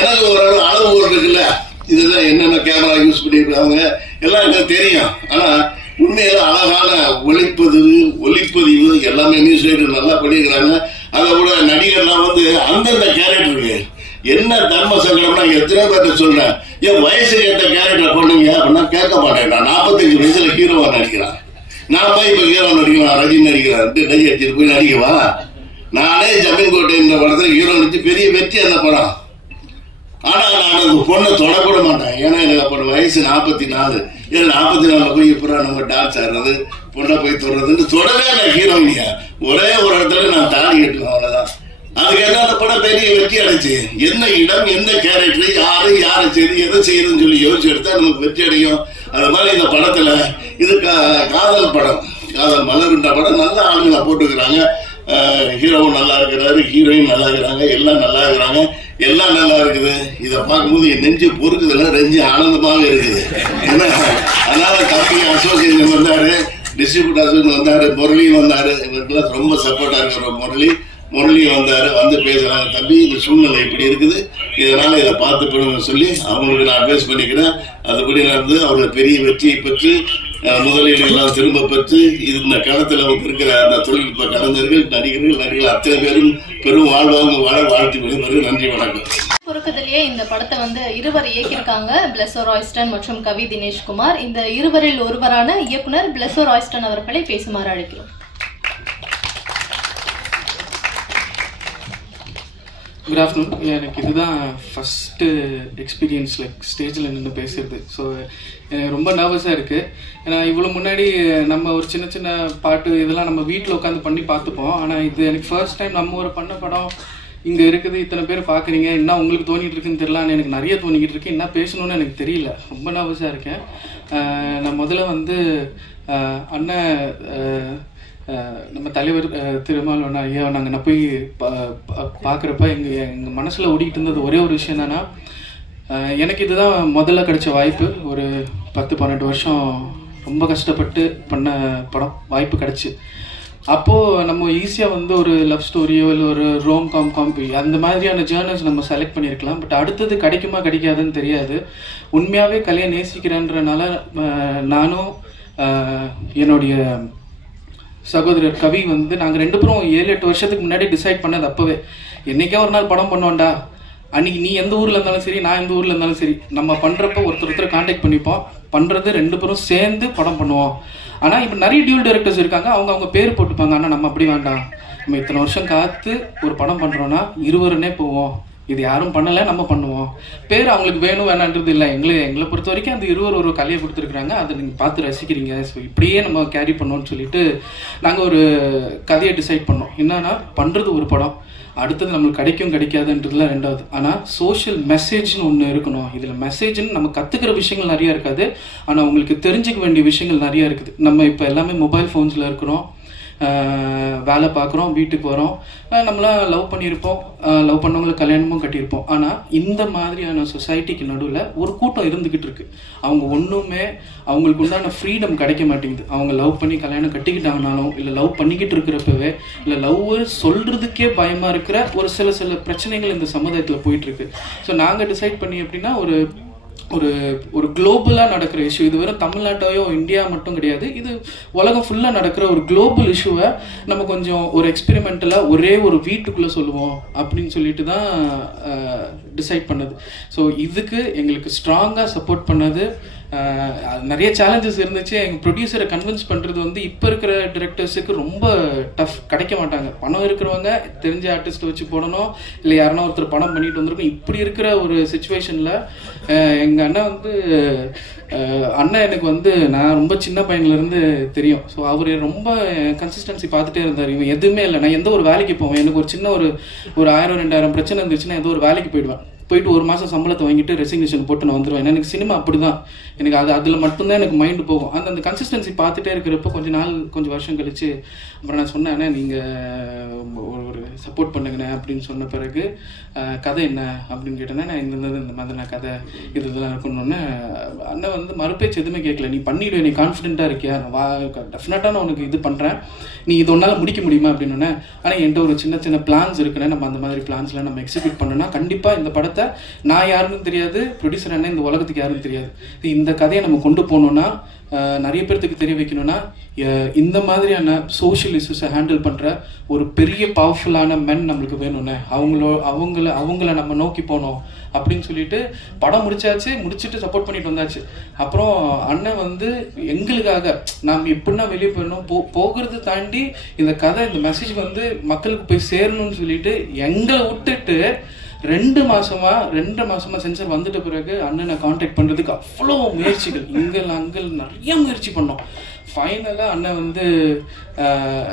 எனக்கு ஒரு அளவு இருக்குல்ல, இதுதான் என்னென்ன கேமரா யூஸ் பண்ணிருக்காங்க எல்லாம் எனக்கு தெரியும். ஆனா உண்மையில அழகான ஒளிப்பதிவு எல்லாமே நியூஸ் ரைட்டர் நல்லா பண்ணிருக்கிறாங்க. அதை விட நடிகர்லாம் அந்தந்த கேரக்டருக்கு என்ன தர்ம சங்கடம்னா எத்தனை பேர்ட்ட சொல்றேன், என் வயசுக்கு ஏற்ற கேரக்டர் பண்ணுங்க அப்படின்னா கேட்க மாட்டேன். 45 வயசுல ஹீரோவா நடிக்கிறான், நான் போய் இப்ப ஹீரோ நடிக்கலாம், ரஜினி நடிக்கிறான், டை அடிச்சுட்டு போய் நடிக்கவா? நானே ஜமீன் கோட்டை இந்த படத்துல ஹீரோ நடிச்சு பெரிய வெற்றி அந்த படம். ஆனா நான் அந்த பொண்ணை தொடக்கூட மாட்டேன். ஏன்னா எனக்கு அப்ப வயசு 44. ஏன்னா 44 போய் இப்ப நம்ம டான்ஸ் ஆடுறது, பொண்ணை போய் தொடர்றதுன்னு தொடவே நான் ஹீரோயினியா ஒரே ஒரு இடத்துல நான் தாலி கட்டுவேன், அவ்வளவுதான். அதுக்கு அந்த படம் பெரிய வெற்றி அடைச்சு. என்ன இடம், எந்த கேரக்டர், யாரை செய்து எதை செய்யுதுன்னு சொல்லி யோசிச்சு எடுத்தா நமக்கு வெற்றி அடையும். அது மாதிரி இந்த படத்துல இது காதல் படம், காதல் மலர்ன்ற படம். நல்ல ஆளுங்களை போட்டுக்கிறாங்க. ஹீரோவும் நல்லா இருக்கிறாரு, ஹீரோயின் நல்லா இருக்கிறாங்க, எல்லாம் நல்லா இருக்கிறாங்க, எல்லாம் நல்லா இருக்குது. இதை பார்க்கும்போது என் நெஞ்சு பொறுக்குதுல நெஞ்சு ஆனந்தமாக இருக்குது. அதனால தம்பி அசோசியேஷன் வந்தாரு, டிஸ்ட்ரிபியூட் அசோசியேஷன் வந்தாரு, முரளியும் வந்தாரு. இவருக்கெல்லாம் ரொம்ப சப்போர்ட்டா இருக்கிற முரளி வந்தாரு, வந்து பேசுறாங்க. தம்பி இந்த சூழ்நிலை இப்படி இருக்குது, இதனால இதை பார்த்து போடுங்க சொல்லி அவங்களுக்கு நான் அட்வைஸ் பண்ணிக்கிறேன். அதுபடி நடந்து அவரோட பெரிய வெற்றியை பெற்று முதலீடுகள்லாம் திரும்ப பெற்று இந்த களத்தில் இருக்கிற அந்த தொழில்நுட்ப கலைஞர்கள், நடிகர்கள் அத்தனை பேரும் பெரும் வாழ்வாங்க வாழ வாழ்த்து விடுவது. நன்றி, வணக்கம். பொறுக்கதிலேயே இந்த படத்தை இருவர் இயக்கியிருக்காங்க, பிளெஸோ ராய்ஸ்டன் மற்றும் கவி தினேஷ்குமார். இந்த இருவரில் ஒருவரான இயக்குனர் பிளெஸோ ராய்ஸ்டன் அவர்களை பேசுமாறு அழைக்கிறோம். Good afternoon. எனக்கு இதுதான் ஃபஸ்ட்டு எக்ஸ்பீரியன்ஸ் ஸ்டேஜில் நின்று பேசுறது. ஸோ எனக்கு ரொம்ப நர்வஸாக இருக்குது. ஏன்னா இவ்வளோ முன்னாடி நம்ம ஒரு சின்ன சின்ன பாட்டு இதெல்லாம் நம்ம வீட்டில் உட்காந்து பண்ணி பார்த்துப்போம். ஆனால் இது எனக்கு ஃபர்ஸ்ட் டைம் நம்ம ஒரு பண்ண படம் இங்கே இருக்குது, இத்தனை பேர் பார்க்குறீங்க, என்ன உங்களுக்கு தோணிகிட்டு இருக்குன்னு தெரியலான்னு எனக்கு நிறைய தோணிக்கிட்டு இருக்கு. என்ன பேசணும்னு எனக்கு தெரியல, ரொம்ப நர்வஸாக இருக்கேன். நான் முதல்ல அண்ணன் நம்ம தலைவர் திருமாவளவன் ஐயா நான் போய் பார்க்குறப்ப எங்கள் மனசில் ஓடிக்கிட்டு இருந்தது ஒரே ஒரு விஷயம் என்னன்னா, எனக்கு இதுதான் முதல்ல கிடைச்ச வாய்ப்பு. ஒரு 10-12 வருஷம் ரொம்ப கஷ்டப்பட்டு பண்ண படம் வாய்ப்பு கிடச்சி. அப்போது நம்ம ஈஸியாக ஒரு லவ் ஸ்டோரியோ இல்லை ஒரு ரோம் காம்பி அந்த மாதிரியான ஜேர்னல்ஸ் நம்ம செலக்ட் பண்ணியிருக்கலாம். பட் அடுத்தது கிடைக்குமா கிடைக்காதுன்னு தெரியாது. உண்மையாகவே கலையை நேசிக்கிறேன்றனால நானும் என்னுடைய சகோதரர் கவி நாங்கள் 2 பேரும் 7-8 வருஷத்துக்கு முன்னாடி டிசைட் பண்ணது. அப்போவே என்னைக்கே ஒரு நாள் படம் பண்ணுவோண்டா, அன்றைக்கி நீ எந்த ஊரில் இருந்தாலும் சரி, நான் எந்த ஊரில் இருந்தாலும் சரி, நம்ம பண்ணுறப்ப ஒருத்தர் கான்டாக்ட் பண்ணிப்போம், பண்ணுறது 2 பேரும் சேர்ந்து படம் பண்ணுவோம். ஆனால் இப்போ நிறைய டியூல் டைரக்டர்ஸ் இருக்காங்க, அவங்க பேர் போட்டுப்பாங்க. ஆனால் நம்ம அப்படி வேண்டாம், நம்ம இத்தனை வருஷம் காத்து ஒரு படம் பண்ணுறோன்னா இருவருன்னே போவோம் இது யாரும் பண்ணலை, நம்ம பண்ணுவோம். பேர் அவங்களுக்கு வேணும் வேணான்றது இல்லை. எங்களை பொறுத்த வரைக்கும் அந்த இருவர் ஒரு கலையை கொடுத்துருக்குறாங்க, அதை நீங்கள் பார்த்து ரசிக்கிறீங்க, ஸோ இப்படியே நம்ம கேரி பண்ணோம்னு சொல்லிட்டு நாங்கள் ஒரு கதையை டிசைட் பண்ணோம். என்னன்னா பண்ணுறது ஒரு படம், அடுத்தது நம்மளுக்கு கிடைக்காதுன்றதுல ரெண்டாவது. ஆனால் சோஷியல் மெசேஜ்னு ஒன்று இருக்கணும். இதில் மெசேஜ்னு நம்ம கற்றுக்கிற விஷயங்கள் நிறையா இருக்காது, ஆனால் உங்களுக்கு தெரிஞ்சுக்க வேண்டிய விஷயங்கள் நிறையா இருக்குது. நம்ம இப்போ எல்லாமே மொபைல் ஃபோன்ஸில் இருக்கிறோம், வேலை பார்க்குறோம், வீட்டுக்கு வரோம், நம்மளாம் லவ் பண்ணியிருப்போம், லவ் பண்ணவங்களுக்கு கல்யாணமும் கட்டியிருப்போம். ஆனால் இந்த மாதிரியான சொசைட்டிக்கு நடுவில் ஒரு கூட்டம் இருந்துக்கிட்டு இருக்கு. அவங்க ஒன்றுமே அவங்களுக்கு உண்டான ஃப்ரீடம் கிடைக்க மாட்டேங்குது. அவங்க லவ் பண்ணி கல்யாணம் கட்டிக்கிட்டாங்கனாலும், இல்லை லவ் பண்ணிக்கிட்டு இருக்கிறப்பவே, இல்லை லவ் சொல்கிறதுக்கே பயமாக இருக்கிற ஒரு சில பிரச்சனைகள் இந்த சமுதாயத்தில் போயிட்டுருக்கு. ஸோ நாங்கள் டிசைட் பண்ணி எப்படின்னா ஒரு ஒரு ஒரு குளோபலாக நடக்கிற இஷ்யூ, இது வெறும் தமிழ்நாட்டையோ இந்தியா மட்டும் கிடையாது, இது உலகம் ஃபுல்லாக நடக்கிற ஒரு குளோபல் இஷ்யூவை நம்ம கொஞ்சம் ஒரு எக்ஸ்பெரிமெண்டலாக ஒரே ஒரு வீட்டுக்குள்ளே சொல்லுவோம் அப்படின்னு சொல்லிட்டு தான் டிசைட் பண்ணது. ஸோ இதுக்கு எங்களுக்கு ஸ்ட்ராங்காக சப்போர்ட் பண்ணது. நிறைய சேலஞ்சஸ் இருந்துச்சு. எங்கள் ப்ரொடியூசரை கன்வின்ஸ் பண்ணுறது வந்து இப்போ இருக்கிற டிரெக்டர்ஸுக்கு ரொம்ப டஃப், கிடைக்க மாட்டாங்க. பணம் இருக்கிறவங்க தெரிஞ்ச ஆர்டிஸ்ட்டை வச்சு போடணும், இல்லை யாருன்னா ஒருத்தர் பணம் பண்ணிட்டு வந்திருக்கோம். இப்படி இருக்கிற ஒரு சுச்சுவேஷனில் எங்கள் அண்ணன் வந்து அண்ணன் எனக்கு வந்து நான் ரொம்ப சின்ன பையன்லேருந்து தெரியும். ஸோ அவர் ரொம்ப கன்சிஸ்டன்சி பார்த்துட்டே இருந்தார். இவன் எதுவுமே இல்லை, நான் எந்த ஒரு வேலைக்கு போவேன், எனக்கு ஒரு சின்ன ஒரு 1000-2000 பிரச்சனை இருந்துச்சுன்னா ஏதோ ஒரு வேலைக்கு போயிட்டு ஒரு மாதம் சம்பளத்தை வாங்கிட்டு ரெசிக்னேஷன் போட்டு நான் வந்துடுவேன். எனக்கு சினிமா அப்படி தான், எனக்கு அதில் மட்டும்தான் எனக்கு மைண்டு போகும். அந்த கன்சிஸ்டன்சி பார்த்துட்டே இருக்கிறப்ப கொஞ்சம் வருஷம் கழிச்சு அப்புறம் நான் சொன்னேன், நீங்கள் ஒரு சப்போர்ட் பண்ணுங்கண்ணே அப்படின்னு சொன்ன பிறகு கதை என்ன அப்படின்னு கேட்டேன்னா, நான் இந்த மாதிரி நான் கதை இதெல்லாம் இருக்கணும்னு அண்ணன் வந்து மறுபேச்சு எதுவுமே கேட்கல. நீ பண்ணிவிடுவேன், நீ கான்ஃபிடென்ட்டாக இருக்கியா, டெஃபினட்டாக நான் உனக்கு இது பண்ணுறேன், நீ இது ஒன்றால் முடிக்க முடியுமா அப்படின்னு. ஆனால் என்கிட்ட ஒரு சின்ன பிளான்ஸ் இருக்குன்னு, நம்ம அந்த மாதிரி பிளான்ஸ்லாம் நம்ம எக்ஸிக்யூட் பண்ணோன்னா கண்டிப்பாக இந்த படத்தை நான் யாருன்னு தெரியாது, ப்ரொடியூசர் அண்ணன் இந்த உலகத்துக்கு யாருன்னு தெரியாது, இந்த கதையை நம்ம கொண்டு போகணுன்னா நிறைய பேர்த்துக்கு தெரிய வைக்கணும்னா இந்த மாதிரியான சோஷியல் இஷ்யூஸை ஹேண்டில் பண்ணுற ஒரு பெரிய பவர்ஃபுல்லான மென் நம்மளுக்கு வேணும்னு அவங்கள நம்ம நோக்கி போனோம் அப்படின்னு சொல்லிட்டு படம் முடிச்சுட்டு சப்போர்ட் பண்ணிட்டு வந்தாச்சு. அப்புறம் அண்ணன் வந்து எங்களுக்காக நாம் எப்படின்னா வெளியே போயிடணும், போகிறது தாண்டி இந்த கதை இந்த மெசேஜ் வந்து மக்களுக்கு போய் சேரணும்னு சொல்லிட்டு எங்களை விட்டுட்டு 2 மாசமா சென்சார் வந்துட்ட பிறகு அண்ணனை கான்டாக்ட் பண்றதுக்கு அவ்வளோ முயற்சிகள், அங்கே நிறைய முயற்சி பண்ணோம். ஃபைனலாக அண்ணன் வந்து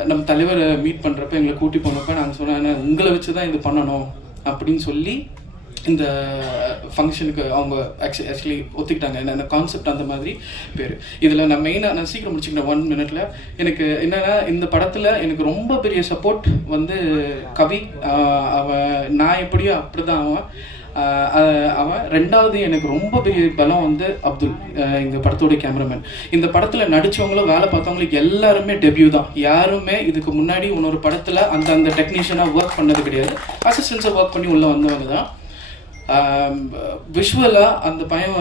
நம்ம தலைவரை மீட் பண்ணுறப்ப எங்களை கூட்டி போனப்ப நாங்கள் சொன்னேன், உங்களை வச்சு தான் இது பண்ணணும் அப்படின்னு சொல்லி இந்த ஃபங்க்ஷனுக்கு அவங்க ஆக்சுவலி ஒத்துக்கிட்டாங்க. என்ன கான்செப்ட் அந்த மாதிரி பேர். இதில் நான் மெயினாக நான் சீக்கிரம் முடிச்சுக்கிறேன் 1 மினிட்ல. எனக்கு என்னன்னா இந்த படத்தில் எனக்கு ரொம்ப பெரிய சப்போர்ட் வந்து கவி. அவன் நான் எப்படியோ அப்படிதான் அவன். ரெண்டாவது எனக்கு ரொம்ப பெரிய பலம் வந்து அப்துல், இந்த படத்தோட கேமராமேன். இந்த படத்தில் நடிச்சவங்களும் வேலை பார்த்தவங்களுக்கு எல்லாருமே டெபியூ தான். யாருமே இதுக்கு முன்னாடி இன்னொரு படத்தில் அந்த டெக்னீஷியனாக ஒர்க் பண்ணது கிடையாது, அசிஸ்டன்ஸாக ஒர்க் பண்ணி உள்ளே வந்தவங்க தான். விஷுவலா அந்த பையன்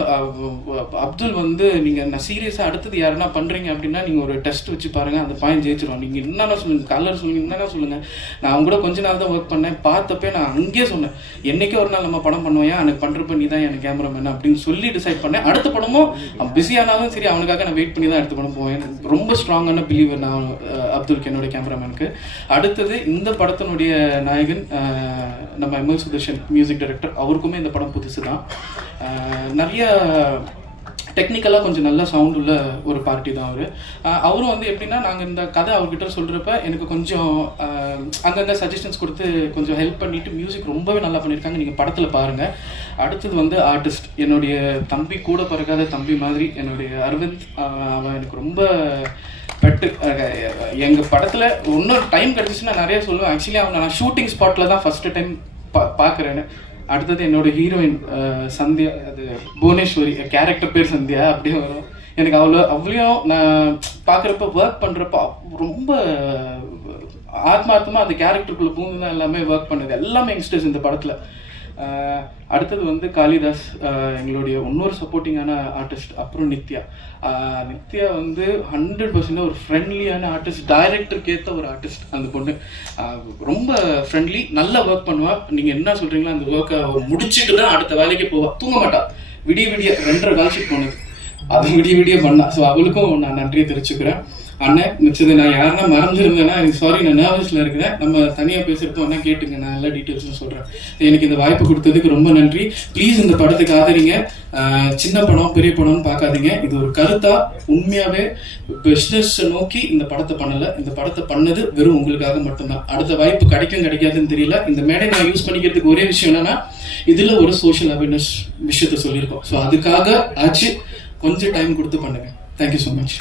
அப்துல் வந்து நான் சீரியஸா அடுத்தது யாருன்னா பண்றீங்க அப்படின்னா நீங்க ஒரு டெஸ்ட் வச்சு பாருங்க, அந்த பையன் ஜெயிச்சிருவான். நீங்க என்னன்னா சொல்லுங்க, கலர் சொல்லுங்க, என்னன்னா சொல்லுங்க. நான் அவங்க கூட கொஞ்ச நாள் தான் ஒர்க் பண்ணேன். பார்த்தப்பே நான் அங்கேயே சொன்னேன், என்னைக்கே ஒரு நாள் நம்ம படம் பண்ணுவோம், எனக்கு பண்றப்ப நீ தான் எனக்கு கேமராமேன் அப்படின்னு சொல்லி டிசைட் பண்ணேன். அடுத்த படமும் பிஸியானாலும் சரி அவனுக்காக நான் வெயிட் பண்ணி தான் அடுத்த படம் போவேன். ரொம்ப ஸ்ட்ராங்கான பிலீவர் நான் அப்துல்க்கு, என்னோட கேமராமேனுக்கு. அடுத்தது இந்த படத்தினுடைய நாயகன் நம்ம எம்எல் சுதர்ஷன் மியூசிக் டைரக்டர், அவருக்குமே இந்த படம் புதுசு தான். நிறைய டெக்னிக்கலாக கொஞ்சம் நல்ல சவுண்ட் உள்ள ஒரு பார்ட்டி தான் அவரும் வந்து எப்படின்னா நாங்கள் இந்த கதை அவர்கிட்ட சொல்கிறப்ப எனக்கு கொஞ்சம் அங்கங்கே சஜஷன்ஸ் கொடுத்து கொஞ்சம் ஹெல்ப் பண்ணிட்டு மியூசிக் ரொம்பவே நல்லா பண்ணியிருக்காங்க. நீங்கள் படத்தில் பாருங்கள். அடுத்தது வந்து ஆர்டிஸ்ட், என்னுடைய தம்பி, கூட பிறக்காத தம்பி மாதிரி என்னுடைய அரவிந்த். அவன் எனக்கு ரொம்ப பெட்டு. எங்கள் படத்தில் இன்னொரு டைம் கிடச்சிச்சுன்னா நிறைய சொல்லுவேன். ஆக்சுவலி அவனை நான் ஷூட்டிங் ஸ்பாட்டில் தான் ஃபஸ்ட்டு டைம் பார்க்குறேன்னு. அடுத்தது என்னோட ஹீரோயின் சந்தியா, அது புவனேஸ்வரி, கேரக்டர் பேர் சந்தியா அப்படியே வரும். எனக்கு அவ்வளோயும் நான் பார்க்குறப்ப ஒர்க் பண்ணுறப்ப ரொம்ப ஆத்மார்த்தமாக அந்த கேரக்டருக்குள்ளே பூந்து தான் எல்லாமே ஒர்க் பண்ணது. எல்லாமே யங்ஸ்டர்ஸ் இந்த படத்தில். அடுத்தது வந்து காளிதாஸ், எங்களுடைய இன்னொரு சப்போர்ட்டிங்கான ஆர்டிஸ்ட். அப்புறம் நித்யா வந்து 100% ஒரு ஃப்ரெண்ட்லியான ஆர்டிஸ்ட், டைரக்டருக்கு ஏற்ற ஒரு ஆர்டிஸ்ட். அந்த பொண்ணு ரொம்ப ஃப்ரெண்ட்லி, நல்லா ஒர்க் பண்ணுவா. நீங்கள் என்ன சொல்கிறீங்களோ அந்த ஒர்க்கை முடிச்சுட்டு தான் அடுத்த வேலைக்கு போவா. தூங்க மாட்டா. விடிய 2:30 கால் ஷீட் போனது, அது விடிய பண்ணா. ஸோ அவளுக்கும் நான் நன்றியை தெரிவிச்சுக்கிறேன். அண்ணன் மிச்சது நான் யாருன்னா மறந்துருந்தேன்னா சாரி, நான் நர்வஸ்ல இருக்கிறேன். நம்ம தனியா பேசுறப்போ அண்ணா கேட்டுங்க, நான் எல்லா டீட்டெயில்ஸும் சொல்றேன். எனக்கு இந்த வாய்ப்பு கொடுத்ததுக்கு ரொம்ப நன்றி. ப்ளீஸ் இந்த படத்துக்கு ஆதரிங்க. சின்ன படம் பெரிய படம்னு பார்க்காதீங்க. இது ஒரு கருத்தா உண்மையாவே பிசினஸ் நோக்கி இந்த படத்தை பண்ணல. இந்த படத்தை பண்ணது வெறும் உங்களுக்காக மட்டும்தான். அடுத்த வாய்ப்பு கிடைக்கும் கிடைக்காதுன்னு தெரியல. இந்த மேடை நான் யூஸ் பண்ணிக்கிறதுக்கு ஒரே விஷயம் என்னன்னா, இதுல ஒரு சோஷியல் அவேர்னஸ் விஷயத்த சொல்லியிருக்கோம். ஸோ அதுக்காக ஆச்சு, கொஞ்சம் டைம் கொடுத்து பண்ணுங்க. Thank you so much.